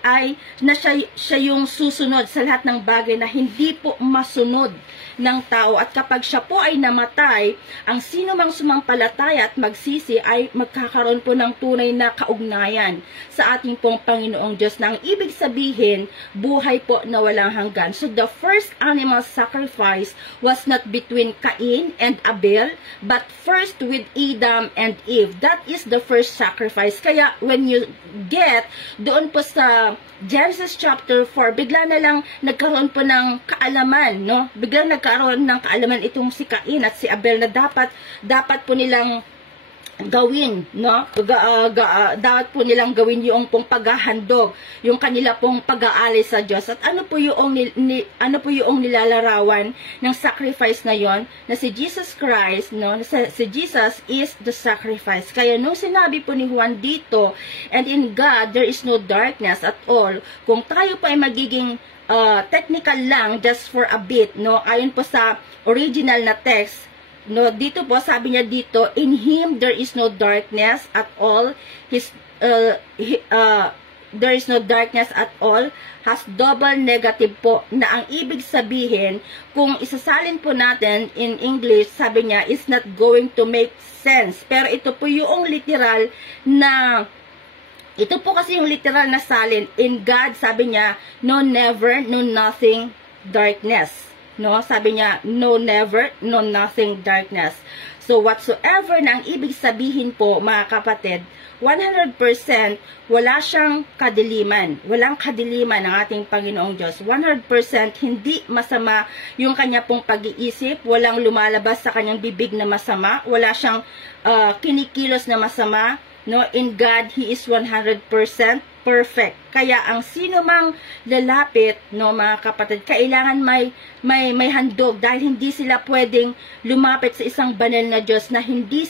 yung susunod sa lahat ng bagay na hindi po masunod ng tao. At kapag siya po ay namatay, ang sino mang sumampalataya at magsisi ay magkakaroon po ng tunay na kaugnayan sa ating pong Panginoong Diyos, na ang ibig sabihin, buhay po na walang hanggan. So the first animal sacrifice was not between Cain and Abel, but first with Adam and Eve. That is the first sacrifice. Kaya when you get doon po sa Genesis chapter 4, bigla na lang nagkaroon po ng kaalaman, no? Bigla nagkaroon ng kaalaman itong si Cain at si Abel na dapat po nilang gawin, no? Dapat po nilang gawin yung pong paghahandog, yung kanila pong pag-aalay sa Diyos. At ano po yung nilalarawan ng sacrifice na yon, na si Jesus Christ, no? Si Jesus is the sacrifice. Kaya nung sinabi po ni Juan dito, and in God there is no darkness at all, kung tayo po ay magiging technical lang just for a bit, no? Ayon po sa original na text, no, dito po, sabi niya dito, in Him there is no darkness at all. There is no darkness at all has double negative po, na ang ibig sabihin, kung isasalin po natin in English, sabi niya, is not going to make sense. Pero ito po yung literal na, ito po kasi yung literal na salin. In God, sabi niya, no never, no nothing, darkness. No, sabi niya, no never, no nothing, darkness. So whatsoever na ang ibig sabihin po, mga kapatid, 100% wala siyang kadiliman. Walang kadiliman ng ating Panginoong Diyos. 100% hindi masama yung kanya pong pag-iisip. Walang lumalabas sa kanyang bibig na masama. Wala siyang kinikilos na masama. No, in God, He is 100% perfect. Kaya ang sino mang lalapit, no, mga kapatid, kailangan may handog, dahil hindi sila pwedeng lumapit sa isang banal na Diyos, na hindi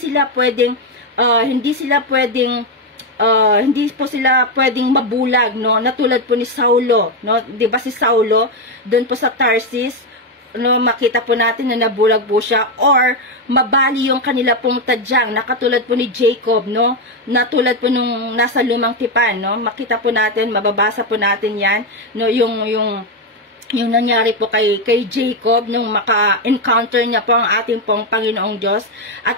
po sila pwedeng mabulag, no, natulad po ni Saulo, no, 'di ba si Saulo doon po sa Tarsis, no, makita po natin na nabulag po siya, or mabali yung kanila pong tadyang, nakatulad po ni Jacob, no, natulad po nung nasa lumang tipan, no, makita po natin, mababasa po natin yan, no, yung nangyari po kay Jacob nung maka-encounter niya po ang ating pong Panginoong Diyos. At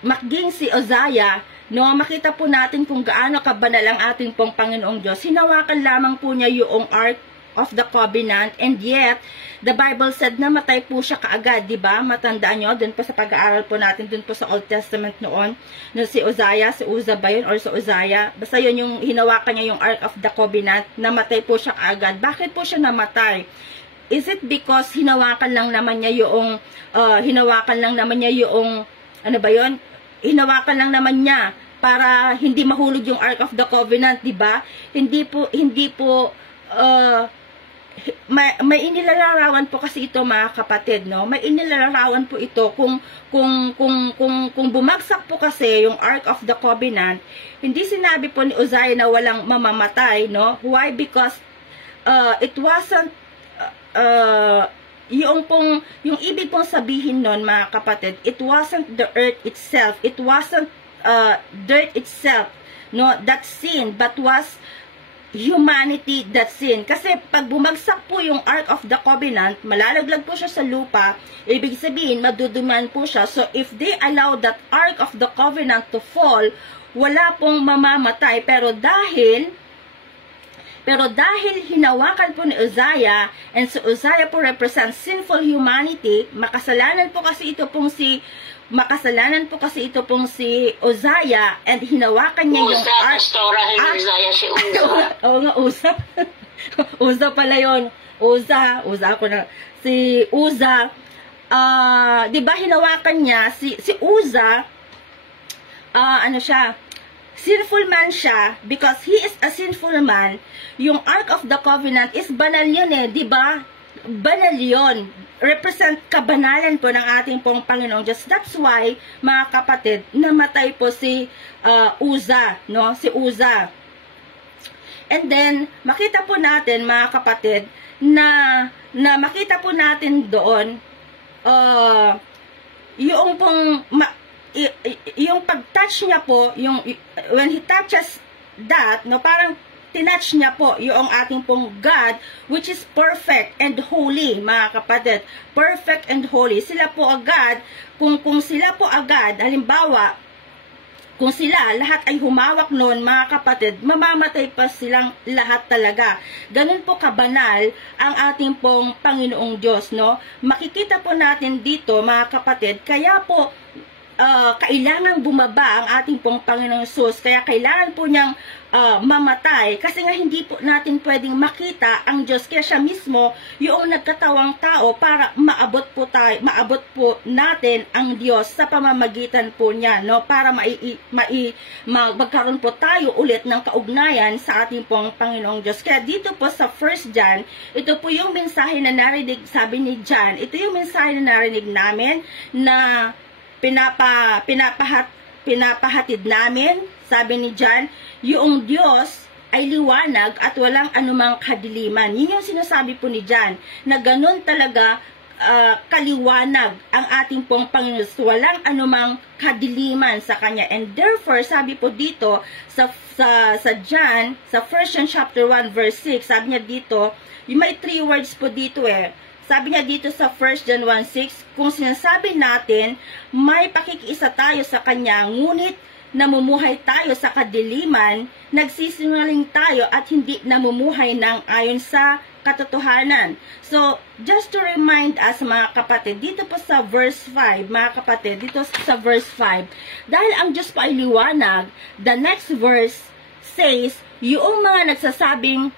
maging si Uzziah, no, makita po natin kung gaano kabanal ang ating pong Panginoong Diyos. Hinawakan lamang po niya yung Ark of the Covenant, and yet the Bible said na matay po siya kaagad, di ba? Matandaan nyo, dun po sa pag-aaral po natin, dun po sa Old Testament noon, no, si Uzziah, si Uza ba yun, or si Uzziah, basta yun yung hinawakan niya yung Ark of the Covenant, namatay po siya kaagad. Bakit po siya namatay? Is it because hinawakan lang naman niya yung, ano ba yun? Hinawakan lang naman niya para hindi mahulog yung Ark of the Covenant, di ba? Hindi po, may inilalarawan po kasi ito, mga kapatid, no? May inilalarawan po ito kung bumagsak po kasi yung Ark of the Covenant, hindi sinabi po ni Uzziah na walang mamamatay, no? Why? Because it wasn't yung ibig pong sabihin nun, mga kapatid, it wasn't the earth itself, it wasn't dirt itself, no, that sin, but was humanity that sin. Kasi pag bumagsak po yung Ark of the Covenant, malalaglag po siya sa lupa, ibig sabihin, maduduman po siya. So if they allow that Ark of the Covenant to fall, wala pong mamamatay. Pero dahil hinawakan po ni Uzziah, and so Uzziah po represents sinful humanity, makasalanan po kasi ito pong si Uzziah, and hinawakan niya yung Ark. Uzziah, si Uza. Oo nga, Uza. Uza pala yun. Uza ako na. Si Uza, di ba hinawakan niya si Uzzah, ano siya, sinful man siya, because he is a sinful man. Yung Ark of the Covenant is banal yun di ba? Banal yun. Represent kabanalan po ng ating pong Panginoong Diyos. That's why, mga kapatid, namatay po si Uzzah, no? Si Uzzah. And then, makita po natin, mga kapatid, na makita po natin doon, yung pong, yung pag-touch niya po, when he touches that, no, parang tinouch niya po yung ating pong God, which is perfect and holy, mga kapatid. Perfect and holy. Sila po agad, kung sila po agad, halimbawa, kung sila, lahat ay humawak noon, mga kapatid, mamamatay pa silang lahat talaga. Ganun po kabanal ang ating pong Panginoong Diyos, no? Makikita po natin dito, mga kapatid, kaya po, kailangan bumaba ang ating pong Panginoong Sus. Kaya kailangan po niyang mamatay. Kasi nga hindi po natin pwedeng makita ang Diyos. Kaya siya mismo yung nagkatawang tao para maabot po natin ang Diyos sa pamamagitan po niya. No? Para magkaroon po tayo ulit ng kaugnayan sa ating pong Panginoong Diyos. Kaya dito po sa 1 John, ito po yung mensahe na narinig, sabi ni John, ito yung mensahe na narinig namin na pinapahatid namin, sabi ni John, yung Diyos ay liwanag at walang anumang kadiliman. Yun yung sinasabi po ni John, na ganun talaga kaliwanag ang ating pong Panginoon. Walang anumang kadiliman sa Kanya. And therefore, sabi po dito sa John, sa 1 John chapter 1 verse 6, sabi niya dito, may 3 words po dito Sabi niya dito sa 1 John 1:6, kung sinasabi natin, may pakikiisa tayo sa Kanya, ngunit namumuhay tayo sa kadiliman, nagsisinungaling tayo at hindi namumuhay ng ayon sa katotohanan. So, just to remind us, mga kapatid, dito po sa verse 5, mga kapatid, dito sa verse 5, dahil ang Diyos pa ay liwanag, the next verse says, yung mga nagsasabing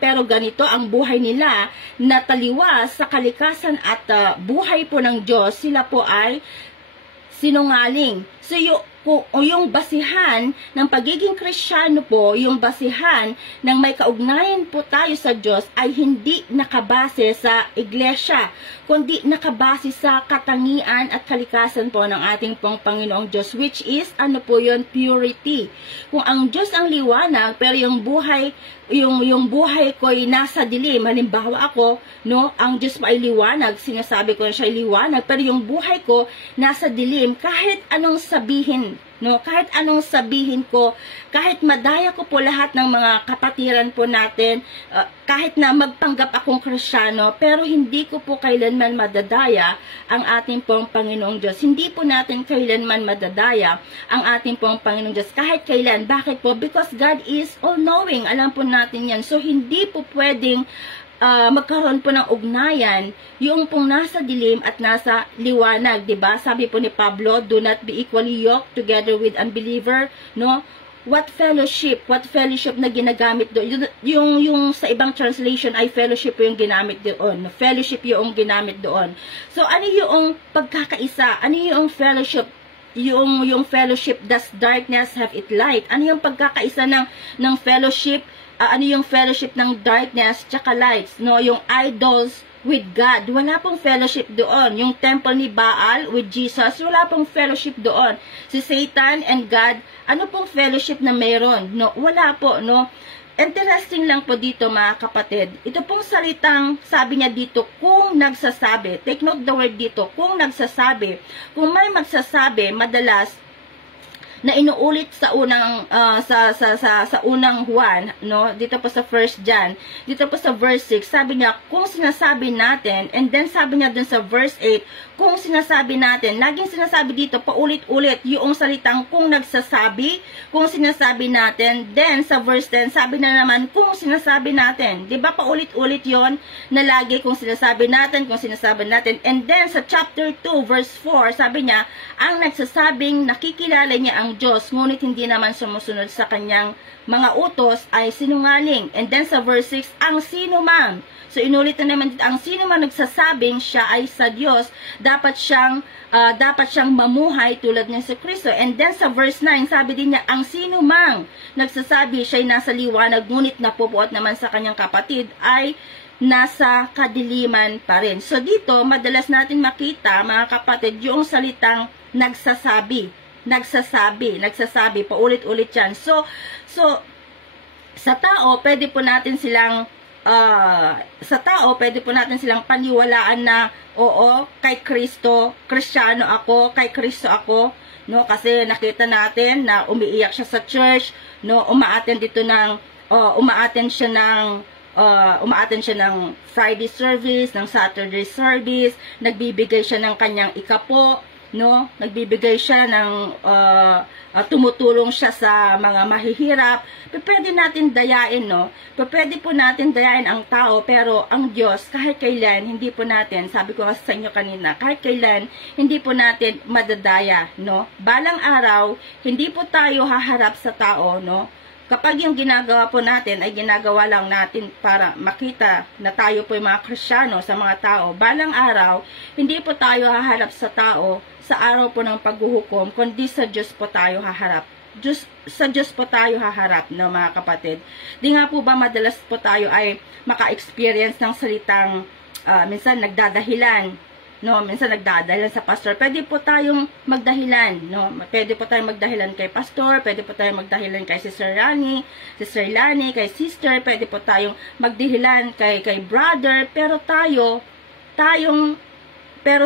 pero ganito ang buhay nila na taliwas sa kalikasan at buhay po ng Diyos, sila po ay sinungaling. So yung basihan ng pagiging Kristiyano po, yung basihan ng may kaugnayan po tayo sa Diyos ay hindi nakabase sa iglesia, kundi nakabase sa katangian at kalikasan po ng ating pong Panginoong Diyos, which is, ano po yun? Purity. Kung ang Diyos ang liwanag, pero yung buhay ko ay nasa dilim, halimbawa ako, no, ang Diyos pa ay liwanag, sinasabi ko na siya ay liwanag, pero yung buhay ko nasa dilim, kahit anong sabihin, no, kahit anong sabihin ko, kahit madaya ko po lahat ng mga kapatiran po natin, kahit na magpanggap akong Kristiyano, pero hindi ko po kailanman madadaya ang ating pong Panginoong Diyos. Hindi po natin kailanman madadaya ang ating pong Panginoong Diyos. Kahit kailan. Bakit po? Because God is all-knowing. Alam po natin yan. So, hindi po pwedeng magkaroon po ng ugnayan yung pong nasa dilim at nasa liwanag, 'di ba? Sabi po ni Pablo, do not be equally yoked together with unbeliever, no? What fellowship na ginagamit doon. Yung sa ibang translation ay fellowship yung ginamit doon. Fellowship yung ginamit doon. So ano yung pagkakaisa? Ano yung fellowship? Yung fellowship, does darkness have it light? Ano yung pagkakaisa ng fellowship? Ano yung fellowship ng darkness tsaka lights, no? Yung idols with God, wala pong fellowship doon. Yung temple ni Baal with Jesus, wala pong fellowship doon. Si Satan and God, ano pong fellowship na mayroon? No, wala po, no? Interesting lang po dito, mga kapatid. Ito pong salitang, sabi niya dito, kung nagsasabi. Take note the word dito, kung nagsasabi. Kung may magsasabi, madalas na inuulit sa unang sa unang Juan, no, dito po sa 1 John, dito po sa verse 6, sabi niya kung sinasabi natin, and then sabi niya dun sa verse 8, kung sinasabi natin, laging sinasabi dito paulit-ulit yung salitang kung nagsasabi, kung sinasabi natin, then sa verse 10 sabi na naman kung sinasabi natin, 'di ba paulit-ulit yon na lagi kung sinasabi natin, and then sa chapter 2 verse 4 sabi niya ang nagsasabing nakikilala niya ang ng Diyos, ngunit hindi naman sumusunod sa kanyang mga utos ay sinungaling. And then sa verse 6, ang sino man, so inulit na naman dito, ang sino man nagsasabing siya ay sa Diyos, dapat siyang mamuhay tulad ng si Kristo. And then sa verse 9, sabi din niya, ang sino mang nagsasabi siya ay nasa liwanag, ngunit napupuot naman sa kanyang kapatid, ay nasa kadiliman pa rin. So dito, madalas natin makita, mga kapatid, yung salitang nagsasabi, paulit-ulit yan. So, sa tao, pwede po natin silang paniwalaan na, oo, kay Kristo, Kristiyano ako, kay Kristo ako, no? Kasi nakita natin na umiiyak siya sa church, no? Umaattend siya ng Friday service, ng Saturday service, nagbibigay siya ng kanyang ikapo, no? Nagbibigay siya ng tumutulong siya sa mga mahihirap. Pwede natin dayain, no? Pwede po natin dayain ang tao, pero ang Diyos, kahit kailan, hindi po natin, sabi ko nga sa inyo kanina, kahit kailan, hindi po natin madadaya, no? Balang araw, hindi po tayo haharap sa tao, no? Kapag yung ginagawa po natin ay ginagawa lang natin para makita na tayo po yung mga Kristiyano sa mga tao, balang araw, hindi po tayo haharap sa tao sa araw po ng paghuhukom, kundi sa Diyos po tayo haharap. Sa Diyos po tayo haharap, no, mga kapatid. Di nga po ba madalas po tayo ay maka-experience ng salitang minsan nagdadahilan, no, minsan nagdadahilan sa pastor. Pwede po tayong magdahilan, no? Pwede po tayong magdahilan kay pastor, pwede po tayong magdahilan kay Sister Lani, kay sister, pwede po tayong magdahilan kay brother, pero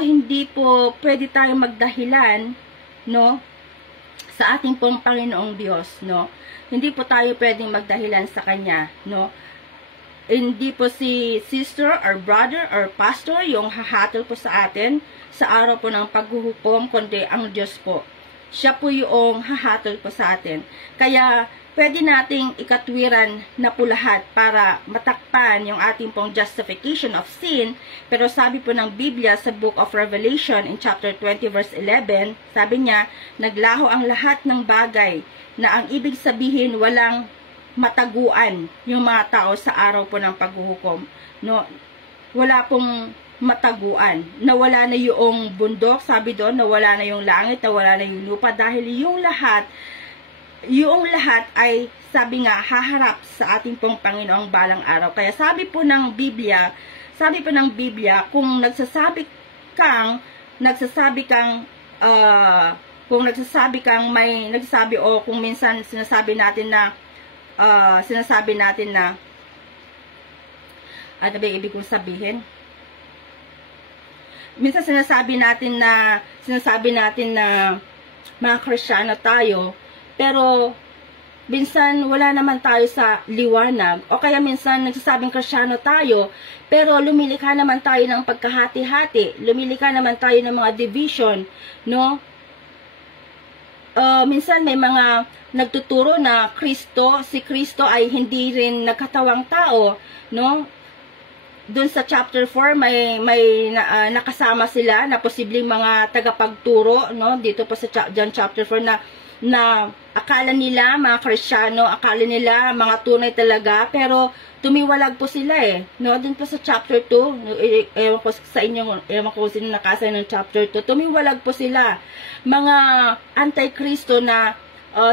hindi po pwede tayong magdahilan, no, sa ating pong Panginoong Diyos, no? Hindi po tayo pwedeng magdahilan sa kanya, no? Hindi po si sister or brother or pastor yung hahatol po sa atin sa araw po ng paghuhukom, kundi ang Diyos po. Siya po yung hahatol po sa atin. Kaya pwede nating ikatwiran na po lahat para matakpan yung ating pong justification of sin. Pero sabi po ng Biblia sa Book of Revelation in chapter 20 verse 11, sabi niya, naglaho ang lahat ng bagay na ang ibig sabihin walang mataguan yung mga tao sa araw po ng paghuhukom, no? Wala pong mataguan. Nawala na yung bundok, sabi doon, nawala na yung langit, nawala na yung lupa, dahil yung lahat ay, sabi nga, haharap sa ating pong Panginoong balang araw. Kaya sabi po ng Biblia, kung nagsasabi kang o kung minsan sinasabi natin na ano ba ibig kong sabihin? Minsan sinasabi natin na mga Kristiyano tayo, pero minsan wala naman tayo sa liwanag, o kaya minsan nagsasabing Kristiyano tayo, pero lumilikha naman tayo ng pagkahati-hati, lumilikha naman tayo ng mga division, no? Minsan may mga nagtuturo na si Kristo ay hindi rin nagkatawang tao, no? Doon sa chapter 4 may nakasama sila na posibleng mga tagapagturo, no? Dito po sa John chapter 4 na akala nila mga Kristiyano, akala nila mga tunay talaga, pero tumiwalag po sila no? Doon po sa chapter 2, ewan ko sa inyo, ewan ko sino nakasay ng chapter 2, tumiwalag po sila, mga anti-Kristo na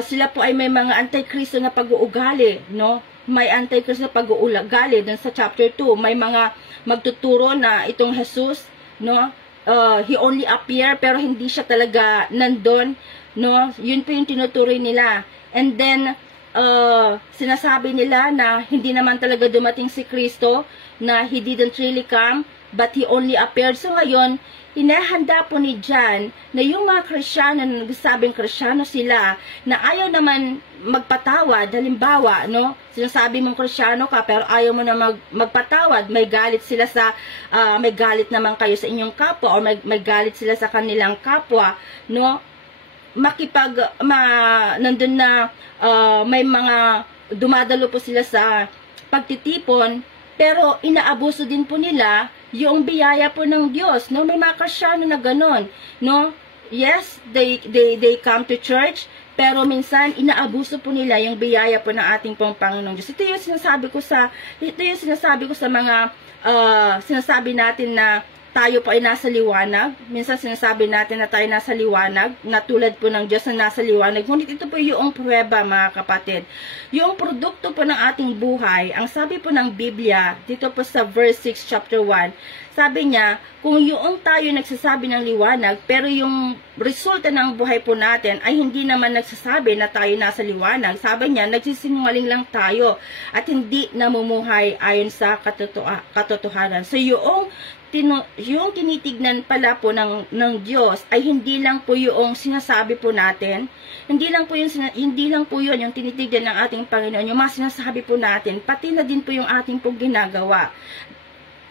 sila po ay may mga anti-Kristo na pag-uugali, no? May anti-Kristo na pag-uugali doon sa chapter 2, may mga magtuturo na itong Jesus, no? He only appear pero hindi siya talaga nandun, no? Yun po yung tinuturoy nila. And then sinasabi nila na hindi naman talaga dumating si Kristo, na He didn't really come, but He only appeared. So ngayon, hinahanda po ni John na yung mga Kristiyano na nagsasabing Kristiyano sila, na ayaw naman magpatawad. Halimbawa, no, sinasabi mong Kristiyano ka pero ayaw mo na magpatawad, may galit sila may galit naman kayo sa inyong kapwa, o may galit sila sa kanilang kapwa, no? Nandun na may mga dumadalo po sila sa pagtitipon, pero inaabuso din po nila yung biyaya po ng Diyos, no? May mga Kristiyano na ganon, no? Yes, they come to church, Pero minsan, inaabuso po nila yung biyaya po ng ating pong Panginoong Diyos. Ito yung sinasabi ko sa mga sinasabi natin na tayo po ay nasa liwanag. Minsan sinasabi natin na tayo nasa liwanag, na tulad po ng Diyos na nasa liwanag. Ngunit ito po yung pruweba, mga kapatid. Yung produkto po ng ating buhay, ang sabi po ng Biblia, dito po sa verse 6, chapter 1, sabi niya, kung yung tayo nagsasabi ng liwanag, pero yung resulta ng buhay po natin ay hindi naman nagsasabi na tayo nasa liwanag. Sabi niya, nagsisinungaling lang tayo at hindi namumuhay ayon sa katotohanan. So yung tinitignan pala po ng Diyos ay hindi lang po yung sinasabi po natin, hindi lang po yun yung tinitignan ng ating Panginoon, yung mga sinasabi po natin, pati na din po yung ating pong ginagawa.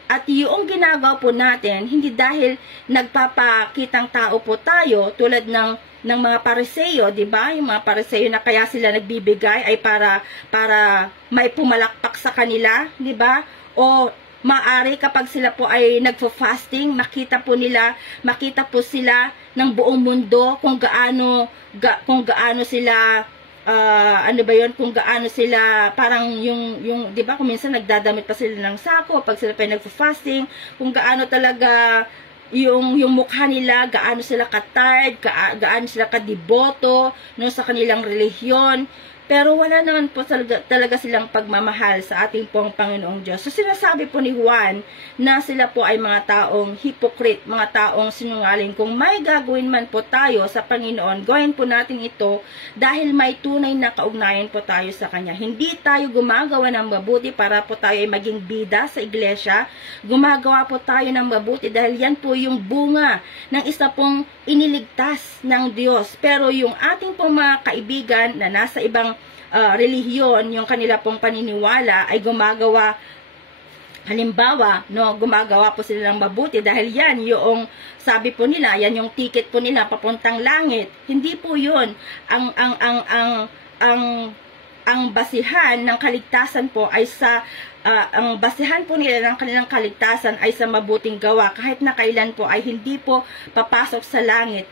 At yung ginagawa po natin, hindi dahil nagpapakitang tao po tayo, tulad ng mga Pariseo, di ba? Yung mga Pariseo na kaya sila nagbibigay ay para may pumalakpak sa kanila, di ba? O maari kapag sila po ay nagfo-fasting, makita po sila ng buong mundo kung gaano sila kung gaano sila parang yung 'di ba, kung minsan nagdadamit pa sila ng sako pag sila pa nagfo-fasting, kung gaano talaga yung mukha nila, gaano sila ka-tired, gaano sila ka-deboto no sa kanilang relihiyon. Pero wala naman po talaga silang pagmamahal sa ating pong Panginoong Diyos. So sinasabi po ni Juan na sila po ay mga taong hypocrite, mga taong sinungaling. Kung may gagawin man po tayo sa Panginoon, gawin po natin ito dahil may tunay na kaugnayan po tayo sa Kanya. Hindi tayo gumagawa ng mabuti para po tayo ay maging bida sa iglesia. Gumagawa po tayo ng mabuti dahil yan po yung bunga ng isa pong iniligtas ng Diyos. Pero yung ating pong mga kaibigan na nasa ibang relihiyon, yung kanila pong paniniwala ay gumagawa, halimbawa, gumagawa po sila ng mabuti dahil yan yung sabi po nila, yan yung ticket po nila papuntang langit. Hindi po yun. Ang basihan ng kaligtasan po ay ang basihan po nila ng kanilang kaligtasan ay sa mabuting gawa. Kahit na kailan po ay hindi po papasok sa langit,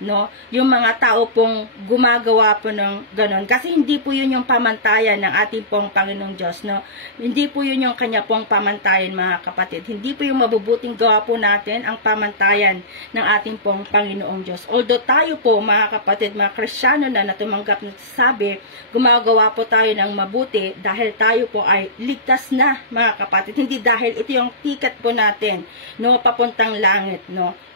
yung mga tao pong gumagawa po ng ganon. Kasi hindi po yun yung pamantayan ng ating pong Panginoong Diyos, Hindi po yun yung kanya pong pamantayan, mga kapatid. Hindi po yung mabubuting gawa po natin ang pamantayan ng ating pong Panginoong Diyos. Although tayo po, mga kapatid, mga Kristiyano na tumanggap na sabi, gumagawa po tayo ng mabuti dahil tayo po ay ligtas na, mga kapatid. Hindi dahil ito yung ticket po natin, papuntang langit,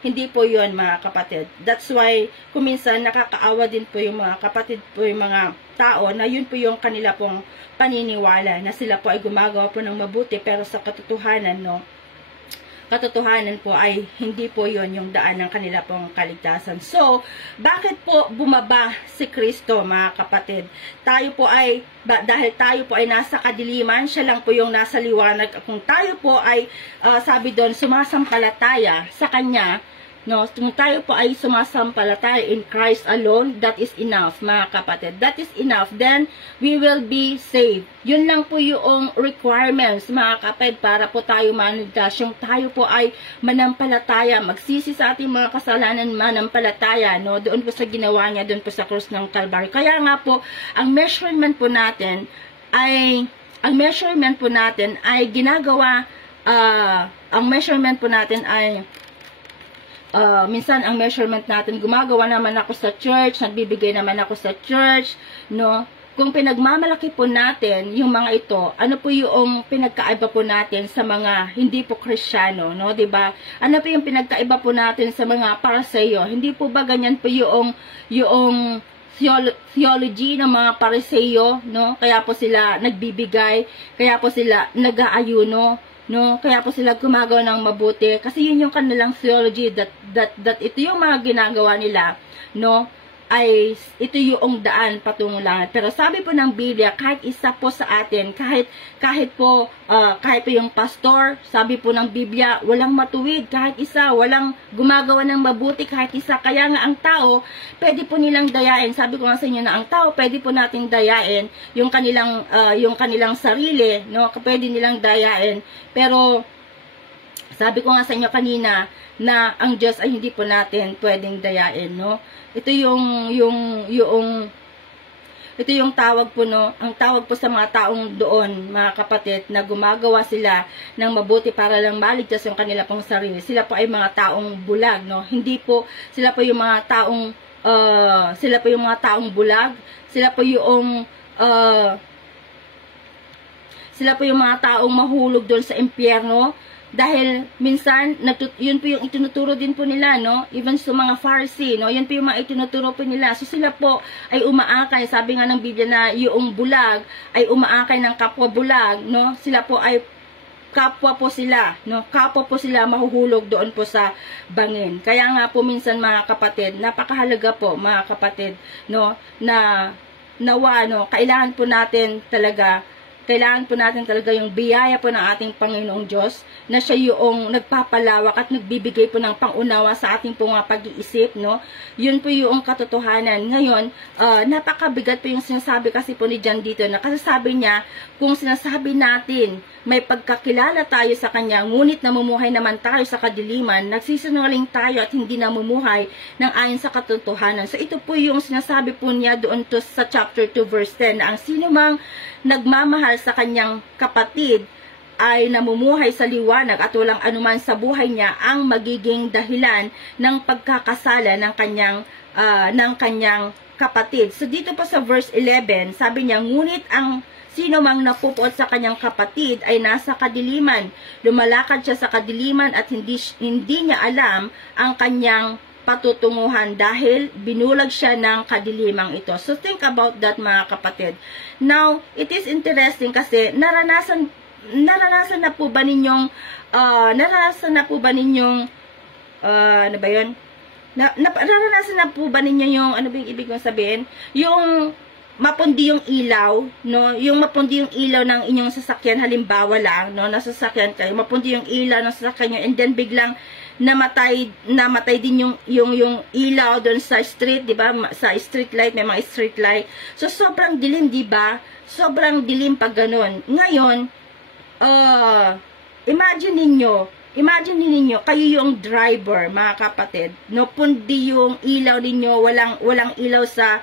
Hindi po yun, mga kapatid. That's why, kuminsan nakakaawa din po yung mga kapatid po, yung mga tao, na yun po yung kanila pong paniniwala, na sila po ay gumagawa po ng mabuti, pero sa katotohanan, katotohanan po ay hindi po yon yung daan ng kanila pong kaligtasan. So, bakit po bumaba si Kristo, mga kapatid? Tayo po ay, dahil tayo po ay nasa kadiliman, siya lang po yung nasa liwanag. Kung tayo po ay, sabi doon, sumasampalataya sa Kanya, kung tayo po ay sumasampalataya in Christ alone, that is enough, mga kapatid. That is enough. Then, we will be saved. Yun lang po yung requirements, mga kapatid, para po tayo manigtas. Yung tayo po ay manampalataya, magsisi sa ating mga kasalanan, manampalataya, doon po sa ginawa niya, doon po sa krus ng Calvary. Kaya nga po, ang measurement po natin ay ginagawa, minsan ang measurement natin, gumagawa naman ako sa church, nagbibigay naman ako sa church, Kung pinagmamalaki po natin yung mga ito, ano po yung pinagkaiba po natin sa mga hindi po Kristiyano, diba? Ano po yung pinagkaiba po natin sa mga Pariseo? Hindi po ba ganyan po yung theology ng mga Pariseo, Kaya po sila nagbibigay, kaya po sila nag-aayuno, kaya po sila gumagawa ng mabuti kasi yun yung kanilang theology, that ito yung mga ginagawa nila, ay ito yung daan patungo langit. Pero sabi po ng Biblia, kahit isa po sa atin, kahit po yung pastor, sabi po ng Biblia, walang matuwid, kahit isa, walang gumagawa ng mabuti, kahit isa. Kaya nga ang tao, pwede po nilang dayain. Sabi ko nga sa inyo na ang tao, pwede po nating dayain yung kanilang sarili, pwede nilang dayain. Pero sabi ko nga sa inyo kanina na ang Diyos ay hindi po natin pwedeng dayain, Ito yung Ito yung tawag po, no, ang tawag po sa mga taong doon, mga kapatid, na gumagawa sila ng mabuti para lang maligtas yung kanila pong sarili. Sila po ay mga taong bulag, no? Hindi po, sila po yung mga taong, bulag, sila po yung mga taong mahulog doon sa impyerno. Dahil minsan, yun po yung itinuturo din po nila, no? Even sa mga Pharisee, no? Yun po yung mga itinuturo po nila. So sila po ay umaakay. Sabi nga ng Biblia na yung bulag ay umaakay ng kapwa bulag, no? Sila po ay kapwa po sila, no? Kapwa po sila mahuhulog doon po sa bangin. Kaya nga po minsan, mga kapatid, napakahalaga po, mga kapatid, no? Na nawa, no? Kailangan po natin talaga yung biyaya po ng ating Panginoong Diyos, na siya yung nagpapalawak at nagbibigay po ng pangunawa sa ating po mga pag-iisip, no? Yun po yung katotohanan. Ngayon, napakabigat po yung sinasabi kasi po ni John dito, na kasi sabi niya, kung sinasabi natin, may pagkakilala tayo sa Kanya, ngunit namumuhay naman tayo sa kadiliman, nagsisinungaling tayo at hindi namumuhay ng ayon sa katotohanan. So ito po yung sinasabi po niya doon to sa chapter 2 verse 10, na ang sino mang nagmamahal sa kanyang kapatid ay namumuhay sa liwanag at walang anuman sa buhay niya ang magiging dahilan ng pagkakasala ng kanyang kapatid. So dito po sa verse 11, sabi niya, ngunit ang sino mang napupuot sa kanyang kapatid ay nasa kadiliman. Lumalakad siya sa kadiliman at hindi niya alam ang kanyang patutunguhan dahil binulag siya ng kadilimang ito. So think about that, mga kapatid. Now, it is interesting kasi naranasan na po ba ninyong naranasan na po ba ninyong yung ano ba yung ibig kong sabihin? Yung mapundi yung ilaw, no? Yung mapundi yung ilaw ng inyong sasakyan, halimbawa lang, no? Nasasakyan kayo, mapundi yung ilaw ng sasakyan nyo, and then biglang namatay din yung ilaw doon sa street, di ba? Sa street light, may mga street light. So sobrang dilim, di ba? Sobrang dilim pag ganun. Ngayon, imagine ninyo, kayo yung driver, mga kapatid, no? Pundi yung ilaw ninyo, walang ilaw sa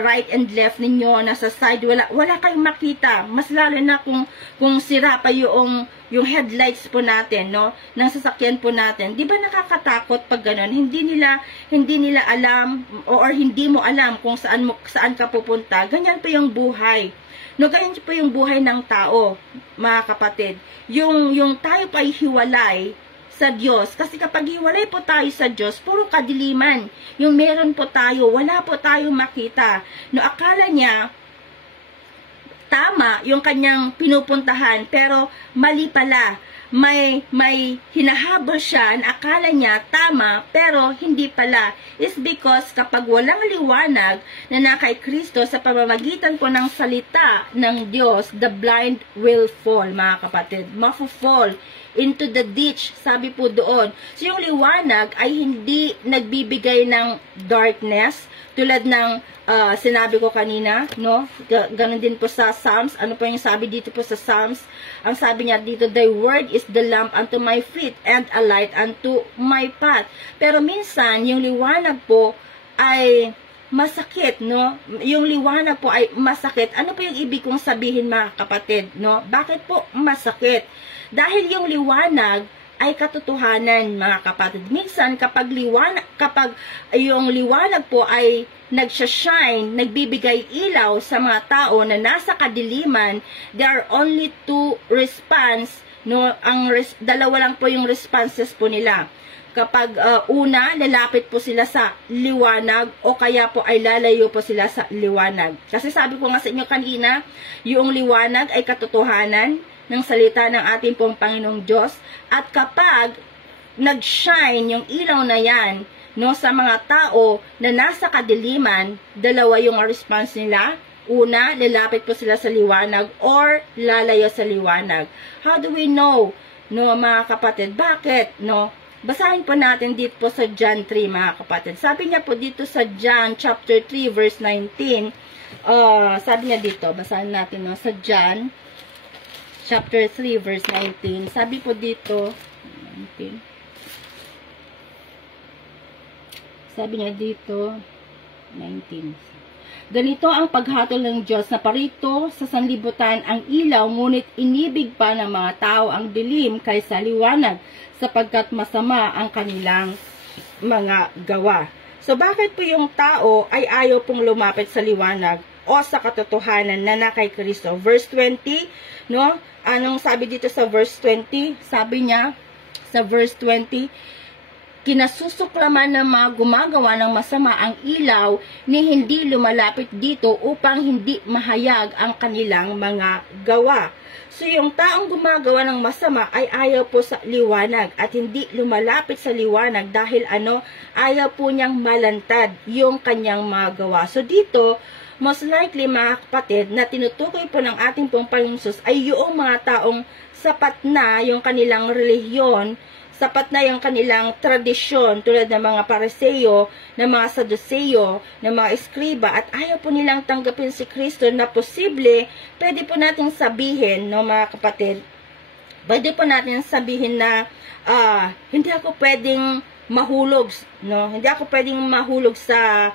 right and left ninyo, nasa side, wala kayong makita. Mas lalo na kung sira pa yung headlights po natin, no, ng sasakyan po natin. Di ba nakakatakot pag ganun? Hindi nila alam or hindi mo alam kung saan ka pupunta. Ganyan po yung buhay. No, ganyan po yung buhay ng tao, mga kapatid. Yung tayo pa hiwalay sa Diyos. Kasi kapag hiwalay po tayo sa Diyos, puro kadiliman. Yung meron po tayo, wala po tayo makita. No, akala niya tama yung kanyang pinupuntahan, pero mali pala. May hinahabol siya na akala niya tama, pero hindi pala. Is because kapag walang liwanag na nakay Kristo sa pamamagitan po ng salita ng Diyos, the blind will fall, mga kapatid. Mafo-fall into the ditch, sabi po doon. So yung liwanag ay hindi nagbibigay ng darkness, tulad ng sinabi ko kanina, no? Ganun din po sa Psalms. Ano po yung sabi dito po sa Psalms? Ang sabi niya dito, thy word is the lamp unto my feet and a light unto my path. Pero minsan, yung liwanag po ay masakit, no? Yung liwanag po ay masakit. Ano po yung ibig kong sabihin, mga kapatid, no? Bakit po masakit? Dahil yung liwanag ay katotohanan, mga kapatid. Minsan, kapag yung liwanag po ay nagsha-shine, nagbibigay ilaw sa mga tao na nasa kadiliman, there are only two response, no? Dalawa lang po yung responses po nila. Kapag una, lalapit po sila sa liwanag, o kaya po ay lalayo po sila sa liwanag. Kasi sabi ko nga sa inyo kanina, yung liwanag ay katotohanan ng salita ng ating pong Panginoong Diyos. At kapag nag-shine yung ilaw na yan, no, sa mga tao na nasa kadiliman, dalawa yung response nila. Una, lalapit po sila sa liwanag or lalayo sa liwanag. How do we know, no, mga kapatid? Bakit, no? Basahin po natin dito po sa John 3, mga kapatid. Sabi niya po dito sa John chapter 3 verse 19. Sabi niya dito, basahin natin, no, sa John chapter 3 verse 19. Sabi po dito, 19. Sabi niya dito, 19. Ganito ang paghatol ng Diyos na parito sa sanlibutan ang ilaw, ngunit inibig pa ng mga tao ang dilim kaysa liwanag, sapagkat masama ang kanilang mga gawa. So, bakit po yung tao ay ayaw pong lumapit sa liwanag o sa katotohanan na kay Kristo? Verse 20, no? Anong sabi dito sa verse 20? Sabi niya, sa verse 20, kinasusuklaman ng mga gumagawa ng masama ang ilaw ni hindi lumalapit dito upang hindi mahayag ang kanilang mga gawa. So, yung taong gumagawa ng masama ay ayaw po sa liwanag at hindi lumalapit sa liwanag dahil ayaw po niyang malantad yung kanyang mga gawa. So, dito, most likely mga kapatid, na tinutukoy po ng ating pong Panginoon Jesus ay yung mga taong sapat na yung kanilang relihiyon, sapat na yung kanilang tradisyon tulad ng mga Pariseo, ng mga Saduceo, ng mga Eskriba, at ayaw po nilang tanggapin si Kristo na posible, pwede po natin sabihin, no mga kapatid, pwede po natin sabihin na hindi ako pwedeng mahulog, no? Hindi ako pwedeng mahulog sa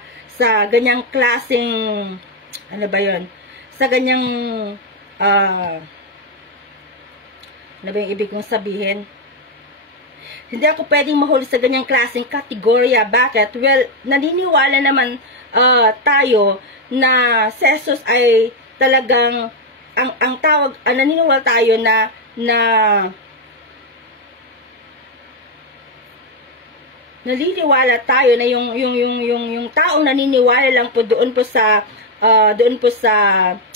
ganyang klaseng, ano ba yun? Sa ganyang, ano ba yung ibig kong sabihin? Hindi ako pwedeng mahulog sa ganyang klaseng kategorya. Bakit? Well, naniniwala naman tayo na si Jesus ay talagang, ang tawag, naniniwala tayo na naniniwala tayo na yung taong naniniwala lang po doon po sa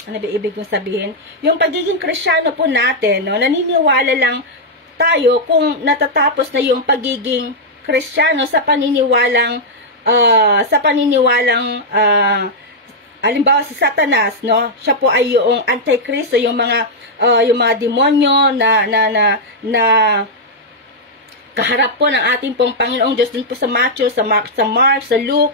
ano ba ibig kong sabihin? Yung pagiging Kristiyano po natin, no, naniniwala lang tayo kung natatapos na yung pagiging Kristiyano sa paniniwalang halimbawa si Satanas, no, siya po ay yung Antikristo, yung mga demonyo na kaharap po ng ating pong Panginoong Diyos dun po sa Matthew, sa Mark, sa Luke,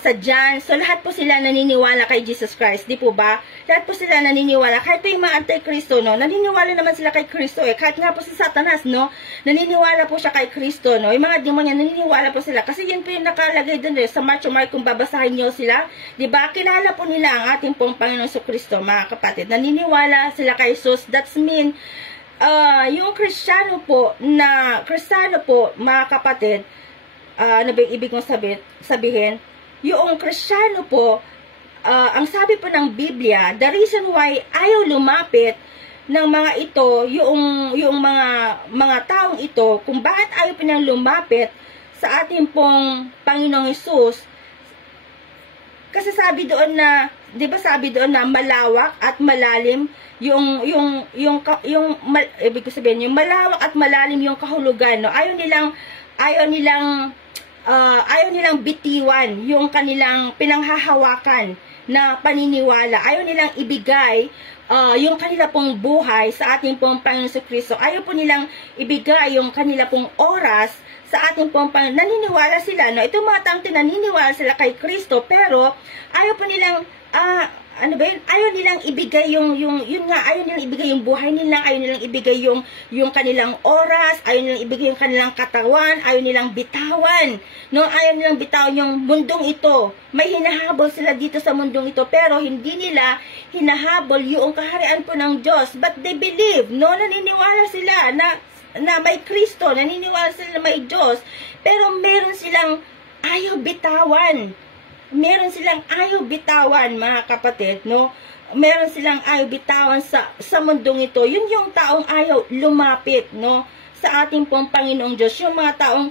sa John. So, lahat po sila naniniwala kay Jesus Christ. Di po ba? Lahat po sila naniniwala. Kahit po yung mga Antikristo, no? Naniniwala naman sila kay Kristo, eh. Kahit nga po si Satanas, no? Naniniwala po siya kay Kristo, no? Yung mga demonyo, naniniwala po sila. Kasi yun po yung nakalagay dun, eh. Sa Matthew, Mark, kung babasahin nyo sila. Di ba? Kilala po nila ang ating pong Panginoong Kristo, mga kapatid. Naniniwala sila kay Jesus. That's mean, yung Kristiyano po, mga kapatid, ano ba yung ibig mong sabihin? Yung Kristiyano po, ang sabi po ng Biblia, the reason why ayaw lumapit ng mga ito, yung mga taong ito, kung bakit ayaw pinang lumapit sa ating pong Panginoong Hesus, kasi sabi doon na, di ba sabi doon na malawak at malalim ibig sabihin, yung malawak at malalim yung kahulugan, no? Ayaw nilang bitiwan yung kanilang pinanghahawakan na paniniwala. Ayaw nilang ibigay yung kanila pong buhay sa ating pong Panginoon Kristo. Ayaw po nilang ibigay yung kanila pong oras sa ating pong Panginoon. Naniniwala sila, no? Itong mga tangti, naniniwala sila kay Kristo, pero ayaw po nilang ayaw nilang ibigay ayaw nilang ibigay yung buhay nila, ayaw nilang ibigay yung kanilang oras, ayaw nilang ibigay yung kanilang katawan, ayaw nilang bitawan, no? Ayaw nilang bitawan yung mundong ito. May hinahabol sila dito sa mundong ito, pero hindi nila hinahabol yung kaharian po ng Diyos. But they believe, no? Naniniwala sila na may Kristo, naniniwala sila na may Diyos, pero meron silang ayaw bitawan. Meron silang ayaw bitawan, mga kapatid, no? Meron silang ayaw bitawan sa mundong ito. Yun yung taong ayaw lumapit, no? Sa ating pong Panginoong Diyos. Yung mga taong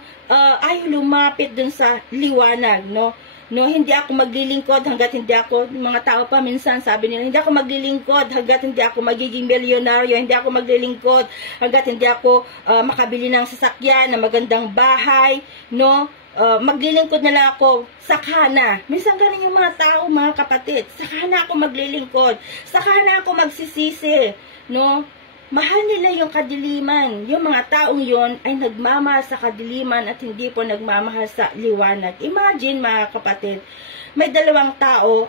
ayaw lumapit dun sa liwanag, no? No, hindi ako maglilingkod hanggat hindi ako, mga tao pa minsan sabi nila, hindi ako maglilingkod hanggat hindi ako magiging milyonaryo, hindi ako maglilingkod hanggat hindi ako makabili ng sasakyan, na magandang bahay, no? Maglilingkod na lang ako, saka na. Minsan ganun yung mga tao, mga kapatid. Saka na ako maglilingkod. Saka na ako magsisisi. No? Mahal nila yung kadiliman. Yung mga taong yon ay nagmamahal sa kadiliman at hindi po nagmamahal sa liwanag. Imagine, mga kapatid, may dalawang tao.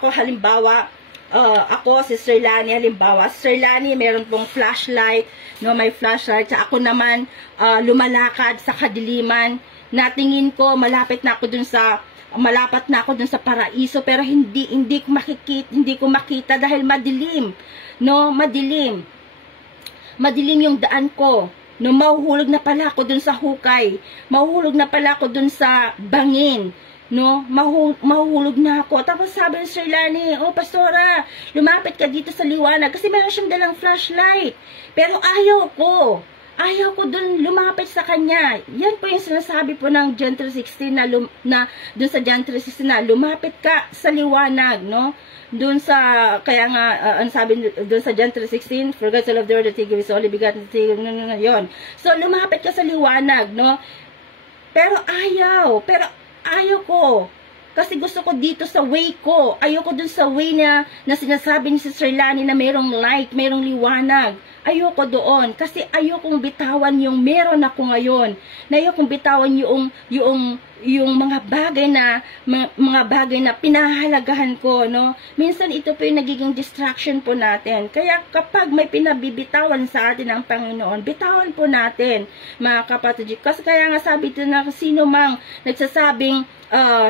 Ako halimbawa, ako, si Sir Lani, halimbawa, Sir Lani, meron pong flashlight, no, may flashlight, sa ako naman, lumalakad sa kadiliman, natingin ko, malapat na ako dun sa paraiso, pero hindi ko makita dahil madilim, no, madilim yung daan ko, no, mahuhulog na pala ako dun sa hukay, mahuhulog na pala ako dun sa bangin, no, mahuhulog na ako. Tapos sabi ni Sir Lani, oh pastora, lumapit ka dito sa liwanag, kasi meron siyang dalang flashlight, pero ayaw ko dun lumapit sa kanya. Yan po yung sinasabi po ng John 3:16 dun sa John 3:16 na lumapit ka sa liwanag, no? Dun sa, kaya nga, ang sabi dun sa John 3:16, for God so loved the world that he gave his only begotten Son, yun. So, lumapit ka sa liwanag, no? Pero ayaw ko. Kasi gusto ko dito sa way ko. Ayoko dun sa way na sinasabi ni Sister Lani na mayroong light, mayroong liwanag. Ayoko doon. Kasi ayokong bitawan yung meron ako ngayon. Na ayokong bitawan yung mga bagay na pinahalagahan ko, no? Minsan ito po yung nagiging distraction po natin. Kaya kapag may pinabibitawan sa atin ang Panginoon, bitawan po natin, mga kapatid. Kasi kaya nga sabi ito na sino mang nagsasabing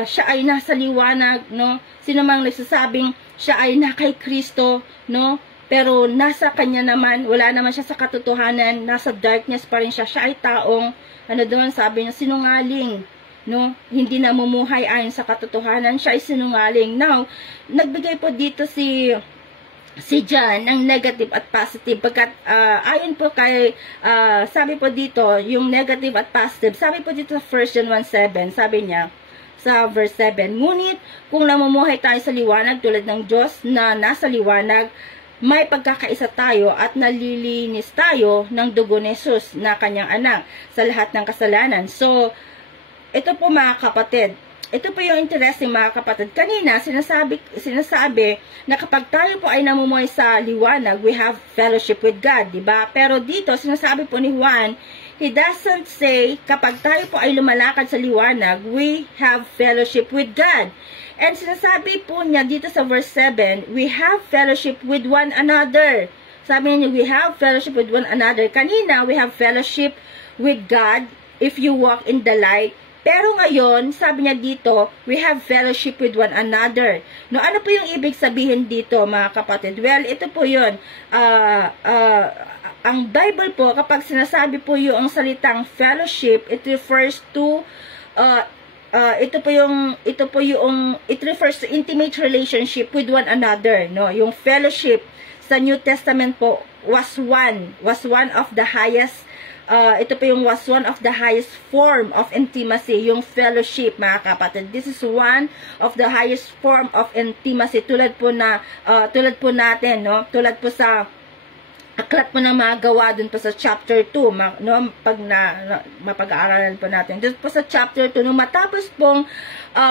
siya ay nasa liwanag, no? Sino mang nagsasabing siya ay na kay Kristo, no? Pero nasa kanya naman, wala naman siya sa katotohanan, nasa darkness pa rin siya. Siya ay taong, doon sabi niya, sinungaling, no? Hindi namumuhay ayon sa katotohanan, siya ay sinungaling. Now, nagbigay po dito si John ng negative at positive. Pagkat, ayon po kay, sabi po dito, yung negative at positive, sabi po dito sa 1 John 1:7, sabi niya, sa verse 7, ngunit kung namumuhay tayo sa liwanag tulad ng Diyos na nasa liwanag, may pagkakaisa tayo at nalilinis tayo ng dugo ni Jesus na kanyang anak sa lahat ng kasalanan. So, ito po mga kapatid, ito po yung interesting mga kapatid. Kanina, sinasabi na kapag tayo po ay namumuhay sa liwanag, we have fellowship with God, diba? Pero dito, sinasabi po ni Juan, he doesn't say, kapag tayo po ay lumalakad sa liwanag, we have fellowship with God. And sinasabi po niya dito sa verse 7, we have fellowship with one another. Sabi niya, we have fellowship with one another. Kanina, we have fellowship with God if you walk in the light. Pero ngayon, sabi niya dito, we have fellowship with one another. No, ano po yung ibig sabihin dito, mga kapatid? Well, ito po yun. Ang Bible po, kapag sinasabi po yung salitang fellowship, it refers to it refers to intimate relationship with one another, no? Yung fellowship sa New Testament po was one of the highest form of intimacy, yung fellowship, mga kapatid. This is one of the highest form of intimacy. Tulad po natin, no? Tulad po sa aklat po na magawa dun po sa chapter 2, no, pag mapag-aaralan po natin. Dun po sa chapter 2, nung matapos pong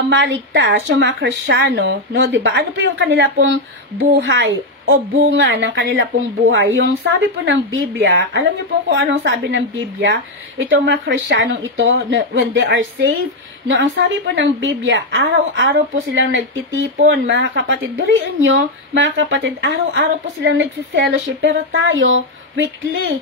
maligtas yung mga Kristiyano, no, diba? Ano po yung kanila pong buhay o bunga ng kanila pong buhay? Yung sabi po ng Biblia, alam niyo po kung anong sabi ng Biblia, itong mga Kristiyanong ito, when they are saved, no, ang sabi po ng Biblia, araw-araw po silang nagtitipon, mga kapatid. Buriin nyo, mga kapatid, araw-araw po silang nag-fellowship, pero tayo, weekly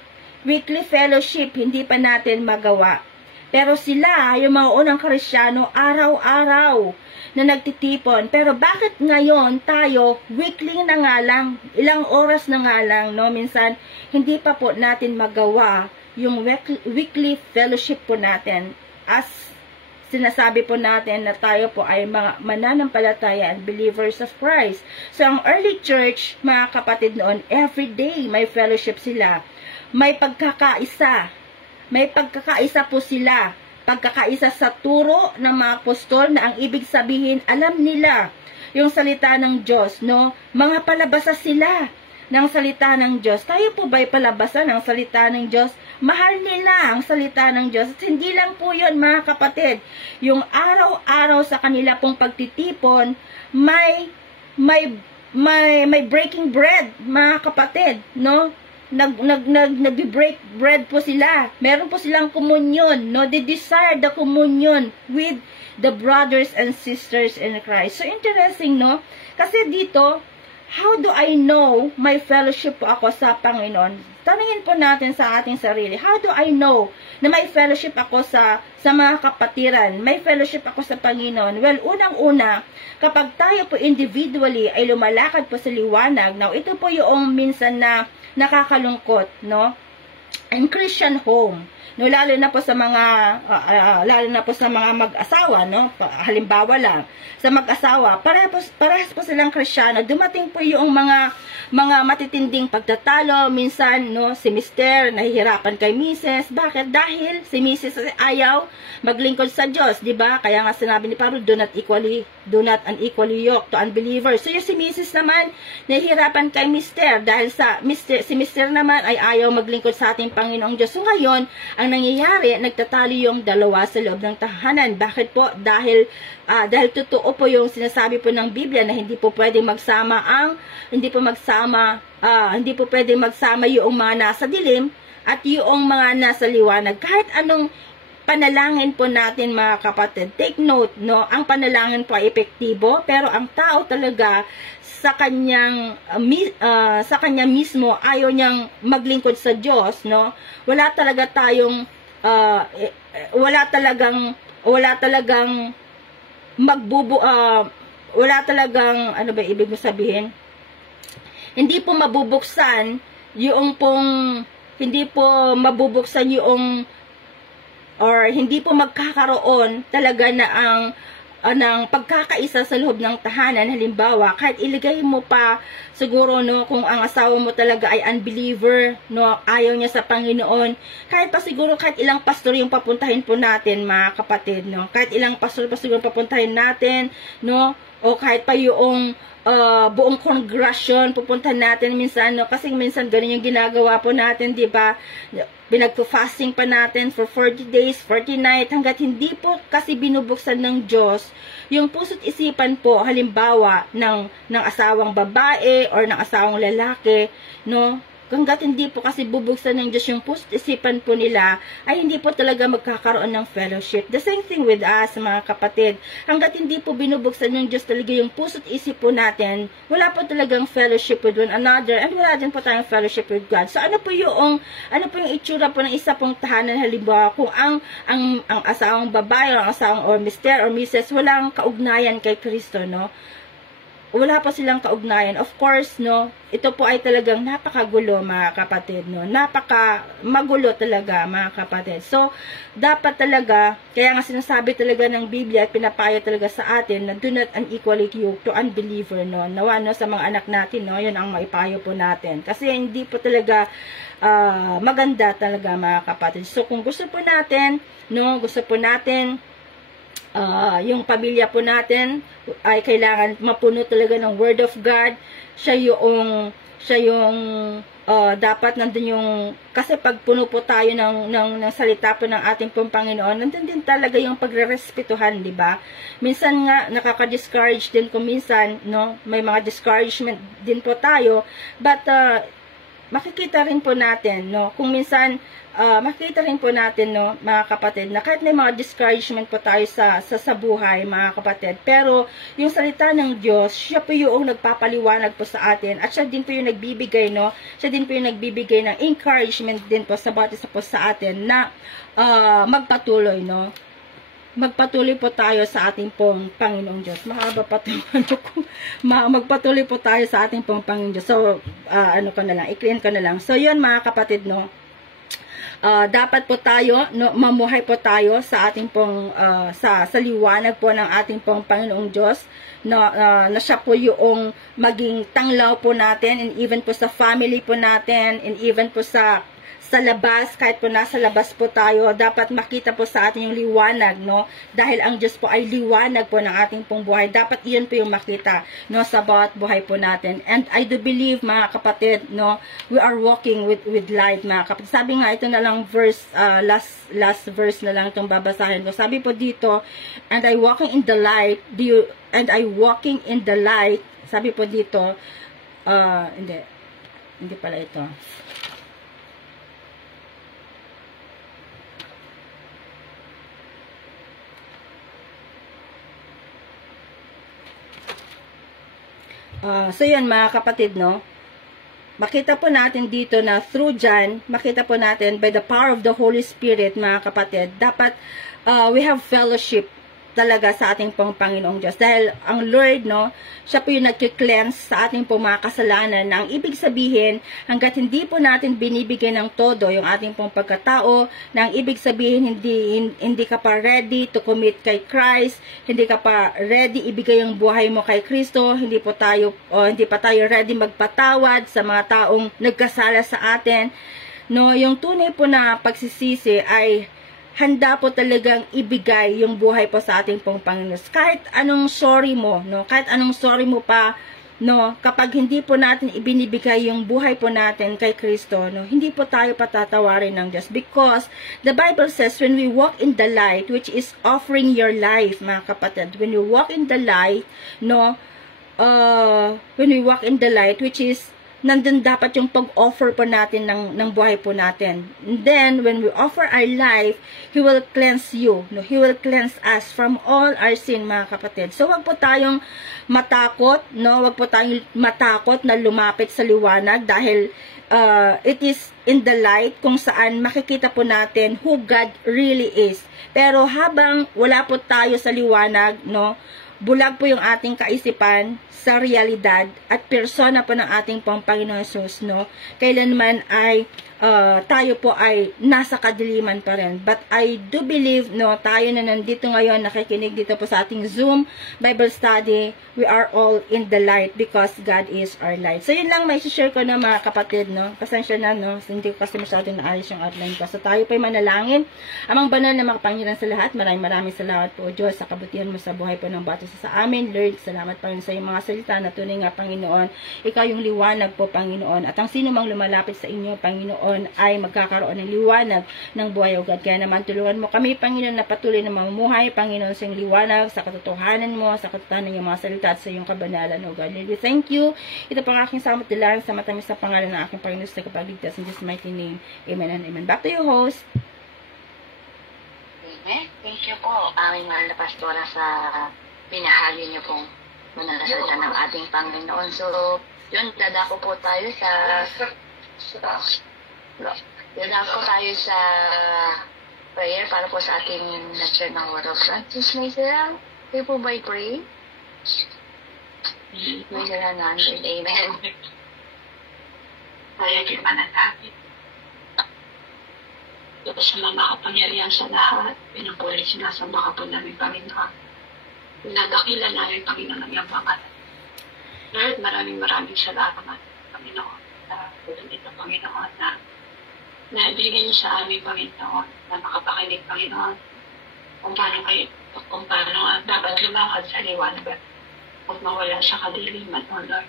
fellowship, hindi pa natin magawa. Pero sila, yung mga unang Kristiyano, araw-araw na nagtitipon. Pero bakit ngayon tayo, weekly na nga lang, ilang oras na nga lang, no? Minsan, hindi pa po natin magawa yung weekly fellowship po natin. As sinasabi po natin na tayo po ay mga mananampalataya and believers of Christ. So, ang early church, mga kapatid noon, every day may fellowship sila. May pagkakaisa. May pagkakaisa po sila. Pagkakaisa sa turo ng mga apostol na ang ibig sabihin, alam nila yung salita ng Diyos, no? Mga palabasa sila ng salita ng Diyos. Tayo po ba'y palabasa ng salita ng Diyos? Mahal nila ang salita ng Diyos. At hindi lang po yun, mga kapatid. Yung araw-araw sa kanila pong pagtitipon, may breaking bread, mga kapatid, no? Nag-break bread po sila. Meron po silang komunyon, no? They desire the communion with the brothers and sisters in Christ. So, interesting, no? Kasi dito, How do I know may fellowship po ako sa Panginoon? Tanungin po natin sa ating sarili. How do I know na may fellowship ako sa mga kapatiran? May fellowship ako sa Panginoon? Well, unang-una, kapag tayo po individually ay lumalakad po sa liwanag, now ito po yung minsan na nakakalungkot, no? In Christian home, no, lalo na po sa mga mag-asawa, no, halimbawa lang sa mag-asawa, parehas po silang Kristiyano, dumating po yung mga matitinding pagtatalo, minsan, no, si Mister nahihirapan kay Mrs. Bakit? Dahil si Mrs. ayaw maglingkod sa Diyos, di ba? Kaya nga sinabi ni Pablo, do not unequally yoke to unbelievers. So yung si Mrs. naman nahihirapan kay Mister dahil si Mister naman ay ayaw maglingkod sa ating Panginoong Diyos. So ngayon, ang nangyayari, nagtatali yung dalawa sa loob ng tahanan. Bakit po? Dahil totoo po yung sinasabi po ng Biblia na hindi po pwedeng magsama yung mga nasa dilim at yung mga nasa liwanag. Kahit anong panalangin po natin, mga kapatid, take note, no, ang panalangin po ay epektibo, pero ang tao talaga sa kanya mismo ayaw niyang maglingkod sa Diyos, no. Wala talagang ano ba ibig mo sabihin? Hindi po mabubuksan hindi po magkakaroon talaga na ng pagkakaisa sa loob ng tahanan. Halimbawa, kahit iligay mo pa siguro, no, kung ang asawa mo talaga ay unbeliever, no, ayaw niya sa Panginoon, kahit ilang pastor yung papuntahin po natin, mga kapatid, no, kahit ilang pastor pa siguro papuntahin natin, no, o kahit pa yung buong congregation pupuntahan natin minsan, no, kasi minsan ganun yung ginagawa po natin, di ba? Pinagpo-fasting pa natin for 40 days, 40 nights, hanggat hindi po kasi binubuksan ng Diyos yung puso't isipan po, halimbawa, ng asawang babae or ng asawang lalaki, no? Hanggat hindi po kasi bubuksan ng Diyos yung puso't isipan po nila, ay hindi po talaga magkakaroon ng fellowship. The same thing with us, mga kapatid. Hanggat hindi po binubuksan ng Diyos talaga yung puso't isip po natin, wala po talagang fellowship with one another, and wala din po tayong fellowship with God. So, ano po yung itsura po ng isa pong tahanan, halimbawa, kung ang asawang babae, o ang asawang or Mr. or Mrs. walang kaugnayan kay Kristo, no? Wala pa silang kaugnayan. Of course, no, ito po ay talagang napakagulo, mga kapatid, no. Magulo talaga, mga kapatid. So, dapat talaga, kaya nga sinasabi talaga ng Biblia at pinapayo talaga sa atin na do not unequally yoke to unbeliever, no. Nawa, no, sa mga anak natin, no, yun ang maipayo po natin. Kasi hindi po talaga maganda talaga, mga kapatid. So, kung gusto po natin, yung pamilya po natin ay kailangan mapuno talaga ng Word of God. Siya yung dapat nandun yung, kasi pag puno po tayo ng salita po ng ating pong Panginoon, nandun din talaga yung pagre-respetuhan, di ba? Minsan nga nakaka-discourage din kung minsan, no, may mga discouragement din po tayo, but makikita rin po natin, no, kung minsan makikita rin po natin, no, mga kapatid, na kahit may mga discouragement po tayo sa buhay, mga kapatid, pero yung salita ng Diyos, siya po yung nagpapaliwanag po sa atin, at siya din po yung nagbibigay, no, siya din po yung nagbibigay ng encouragement din po sa bawat isa po sa atin na magpatuloy, no. Magpatuloy po tayo sa ating pong Panginoong Diyos. Mahaba pa ito. Magpatuloy po tayo sa ating pong Panginoong Diyos. So, i-clean ko na lang. So, yun, mga kapatid, no. Dapat po tayo, no, mamuhay po tayo sa ating pong, sa liwanag po ng ating pong Panginoong Diyos. Na siya po yung maging tanglaw po natin, and even po sa family po natin, and even po sa labas, kahit po nasa labas po tayo, dapat makita po sa atin yung liwanag, no? Dahil ang Diyos po ay liwanag po ng ating pong buhay. Dapat iyon po yung makita, no, sa bawat buhay po natin. And I do believe, mga kapatid, no, we are walking with light, mga kapatid. Sabi nga, ito na lang verse, last verse na lang itong babasahin ko. Sabi po dito, and I walking in the light, sabi po dito, hindi pala ito. So yun mga kapatid, no? Makita po natin dito na through John, makita po natin by the power of the Holy Spirit, mga kapatid, dapat we have fellowship talaga sa ating pong Panginoong Diyos. Dahil ang Lord, no, siya po yung nag-cleanse sa ating pong mga kasalanan, na ang ibig sabihin, hanggat hindi po natin binibigyan ng todo yung ating pong pagkatao, na ang ibig sabihin, hindi ka pa ready to commit kay Christ, hindi ka pa ready ibigay yung buhay mo kay Kristo, hindi pa tayo ready magpatawad sa mga taong nagkasala sa atin, no, yung tunay po na pagsisisi ay handa po talagang ibigay yung buhay po sa ating pong Panginoon. Kahit anong sorry mo, no? Kahit anong sorry mo pa, no? Kapag hindi po natin ibinibigay yung buhay po natin kay Kristo, no? Hindi po tayo patatawarin ng Diyos. Because the Bible says, when we walk in the light, which is offering your life, mga kapatid, when you walk in the light, no? When we walk in the light, which is nandun dapat yung pag-offer po natin ng buhay po natin. And then, when we offer our life, He will cleanse you. No? He will cleanse us from all our sin, mga kapatid. So, wag po tayong matakot, no? Wag po tayong matakot na lumapit sa liwanag dahil it is in the light kung saan makikita po natin who God really is. Pero habang wala po tayo sa liwanag, no? Bulag po yung ating kaisipan sa realidad at persona po ng ating pong Panginoon Jesus, no? Kailanman ay tayo po ay nasa kadiliman pa rin. But I do believe, no, tayo na nandito ngayon, nakikinig dito po sa ating Zoom Bible study, we are all in the light because God is our light. So, yun lang may share ko na mga kapatid, no? Pasensya na, no? Hindi ko kasi masyadong naayos yung outline ko. So, tayo po ay manalangin. Amang banal na makapangyarihan sa lahat, maraming salamat po, Diyos, sa kabutihan mo sa buhay po ng bata sa amin. Lord, salamat pa rin sa iyong mga salita na tunay nga, Panginoon. Ikaw yung liwanag po, Panginoon. At ang sino mang lumalapit sa inyo, Panginoon, ay magkakaroon ng liwanag ng buhay o God. Kaya naman tulungan mo kami, Panginoon, na patuloy na mamumuhay, Panginoon, sa iyong liwanag, sa katotohanan mo, sa katotohanan ng mga salita at sa iyong kabanalan, o God. Lord, thank you. Ito pang aking salamat dilan sa matamis na pangalan ng aking Panginoon sa kapagligtas. In Jesus' mighty name, amen and amen. Back to you, host. Amen. Thank you po, aming mahal na pastora, sa pinahali niyo pong mananasalita ng ating Panginoon. So, yun, dadako po tayo sa prayer para po sa ating lecture ng Word of God. Sis Maisel, kayo po ba i-pray? Maisel Hernandez, amen. Kaya manatapit. Diyos sa mga makapangyarihan sa lahat, pinupuri sinasamba ka po namin, Panginoon. Pinadakilan namin, Panginoon, ang iyong pangalan. Lord, maraming salamat, Panginoon, sa tulong ito, Panginoon, na ibigay niyo sa amin, Panginoon, na makapakinig, Panginoon, kung paano dapat lumakad sa liwanag at mawala sa kadiliman, O Lord.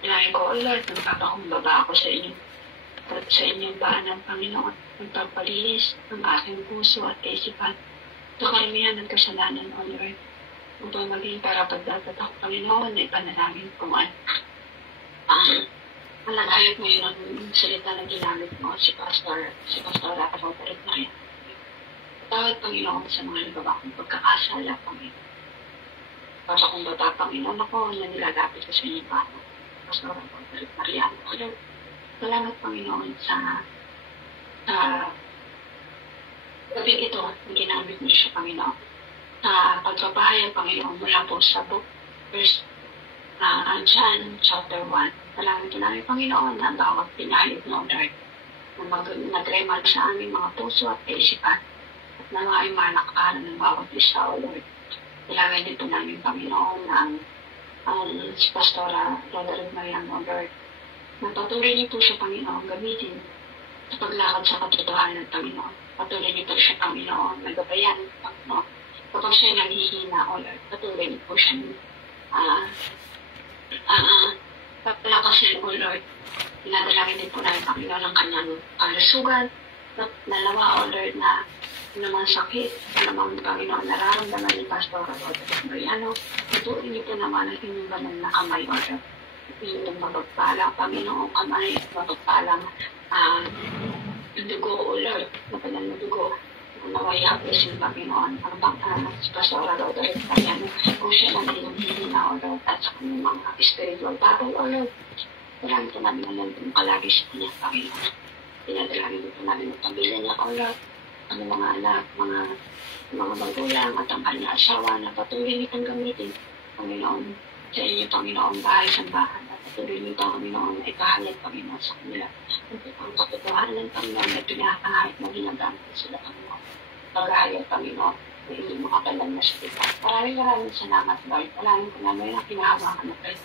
Pinahin ko, O Lord, nagpapakumbaba ako sa inyong baanan, Panginoon, magpapalinis ng aking puso at kaisipan sa karamihan ng kasalanan, O Lord. Upang maging para pagdatat ako, Panginoon, na ipanalangin kung ano. Ang nagayot mo yun ang salita na ginamit mo, si Pastor Robert na yan. Tawad, Panginoon, sa mga nagawa kong pagkakasala, Panginoon. Papakumbaba, Panginoon, ako na nilalapit ko sa inyo, Pastor Robert Mariano. Salamat, Panginoon, sa gabing ito, na ginamit mo siya, Panginoon. Sa pagpapahayag, Panginoon, mula po sa book, verse John, chapter 1. Salamat namin, Panginoon, na bawat pinahayag mo, Lord, na nag-remal sa aming mga puso at kaisipan, at nawa ay malakaran ng bawat isa, O Lord. Salamat din po namin, Panginoon, ang si Pastora Roderick Mariano, Lord. Napatuloy niyo po siya, Panginoon, gamitin sa paglakad sa katotohanan, Panginoon. Patuloy niyo po siya, Panginoon, nagabayan, Panginoon. Kapag siya naghihina, O Lord, patuloy niyo po siya papalakasin, O Lord. Pinadalangin din po namin, Panginoon, ang kanyang kalusugan. Nalawa, O Lord, na anumang sakit, anumang, Panginoon, nararamdaman ni Pastor Roderick Mariano. Patuloy niyo po naman ang inyong banal na kamay, O Lord. Inyong mapagpalang, Panginoon, kamay, mapagpalang dugo, O Lord, na banal na dugo. naway hapisin, Panginoon, ang bangka sa Pastora Roderick Mariano, kung siya lang hindi na, O Lord, at sa kanyang mga spiritual battle, O Lord. Marami po namin alam kung palagi sa kanya, Panginoon. Pinadalangin po namin ang pamilya niya, O Lord, ang mga anak, mga magulang at ang kanilang asawa na patuloy nitong gamitin, Panginoon, sa inyo, Panginoon, bahay sa bahay. Patuloy nito, Panginoon, ay kahalag, Panginoon, sa kanila. Ang katotohanan, Panginoon, ay pinakahayat na ginagamit sila, Panginoon. Paghahayag, Panginoon, na inyong mga kalan na salita. Maraming salamat, Lord. Maraming ko namin na pinahawakan na kay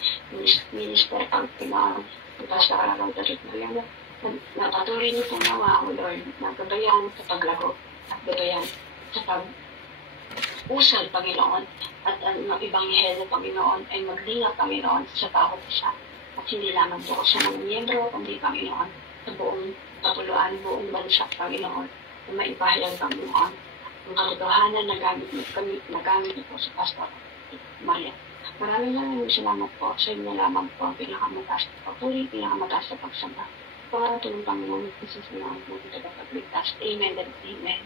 Minister Panginoon, ng Pastor Roderick Mariano, na patuloy niyo pong nawa, O Lord, na gabayan sa paglago at gabayan sa pag-usal, Panginoon, at ang Ebanghelyo, Panginoon, ay maglinga, Panginoon, sa bawat isa. At hindi lamang po sa mga miyembro, kundi, Panginoon, sa buong kapuluan, buong bansa, Panginoon, na maipahayag, Panginoon, ang katotohanan na gamit niyo po sa Pastor Maria. Maraming salamat po sa inyo lamang po ang pinakamataas na papuri, pinakamataas na pagsamba. Para tulong, Panginoon, Jesus na ang mga tagapagligtas. Amen and amen.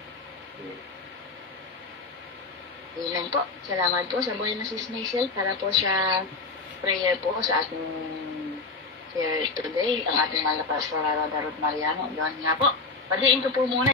Amen po. Salamat po sa buhay na Sis Maisel para po sa prayer po sa ating share today, ang ating mga Pastor Roderick Mariano. Yun nga po. Padiin ko po muna.